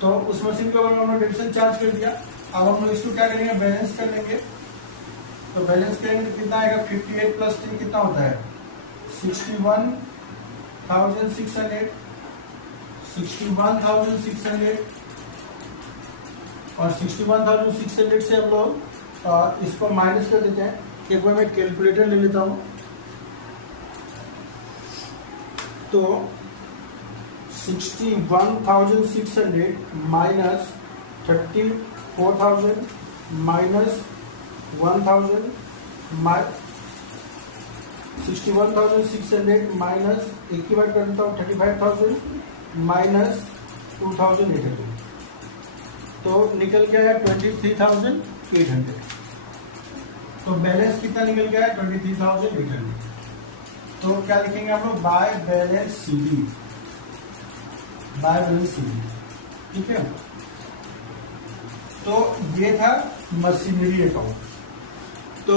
तो उस मशीन के ऊपर हमने डेबिटेशन चार्ज कर दिया। अब हम लोग इसको क्या करेंगे? बैलेंस कर लेंगे। तो बैलेंस करेंगे तो कितना आएगा? 58 प्लस 3 कितना होता है? 61,600। और 61,600 से हम लोग इसको माइनस कर देते हैं। एक बार मैं कैलकुलेटर ले लेता हूं। तो 61,600 माइनस 34,000 माइनस 1,000 61,600 माइनस एक की बार करता हूँ 35,000 माइनस 2,800 तो निकल गया है 23,800। तो बैलेंस कितना निकल गया है? 23,800। तो क्या लिखेंगे आप लोग? By balance CD. ठीक है। तो ये था मशीनरी अकाउंट। तो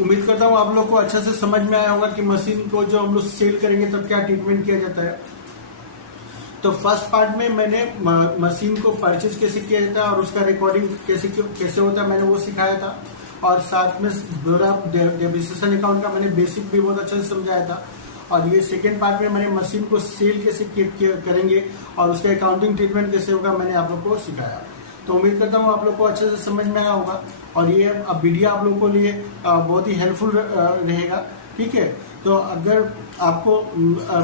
उम्मीद करता हूँ आप लोग को अच्छा से समझ में आया होगा कि मशीन को जो हम लोग सेल करेंगे तब क्या ट्रीटमेंट किया जाता है। तो फर्स्ट पार्ट में मैंने मशीन को परचेज कैसे किया जाता है और उसका रिकॉर्डिंग कैसे होता है मैंने वो सिखाया था। और साथ में पूरा डेप्रिसिएशन अकाउंट का मैंने बेसिक भी बहुत अच्छे से समझाया था। और ये सेकेंड पार्ट में मैंने मशीन को सेल कैसे करेंगे और उसका अकाउंटिंग ट्रीटमेंट कैसे होगा मैंने आप लोग को सिखाया। तो उम्मीद करता हूँ आप लोग को अच्छे से समझ में आया होगा और ये वीडियो आप लोगों के लिए बहुत ही हेल्पफुल रहेगा। ठीक है। तो अगर आपको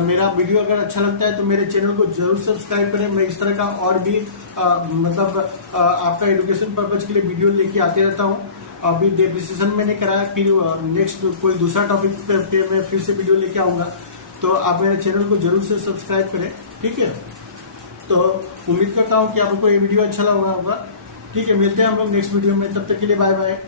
मेरा वीडियो अगर अच्छा लगता है तो मेरे चैनल को जरूर सब्सक्राइब करें। मैं इस तरह का और भी आपका एजुकेशन पर्पज के लिए वीडियो लेके आते रहता हूँ। अभी डेप्रिसिएशन मैंने कराया, फिर नेक्स्ट कोई दूसरा टॉपिक पे मैं फिर से वीडियो लेके आऊंगा। तो आप मेरे चैनल को जरूर से सब्सक्राइब करें। ठीक है। तो उम्मीद करता हूँ कि आपको ये वीडियो अच्छा लगा होगा। ठीक है। मिलते हैं हम लोग नेक्स्ट वीडियो में। तब तक के लिए बाय बाय।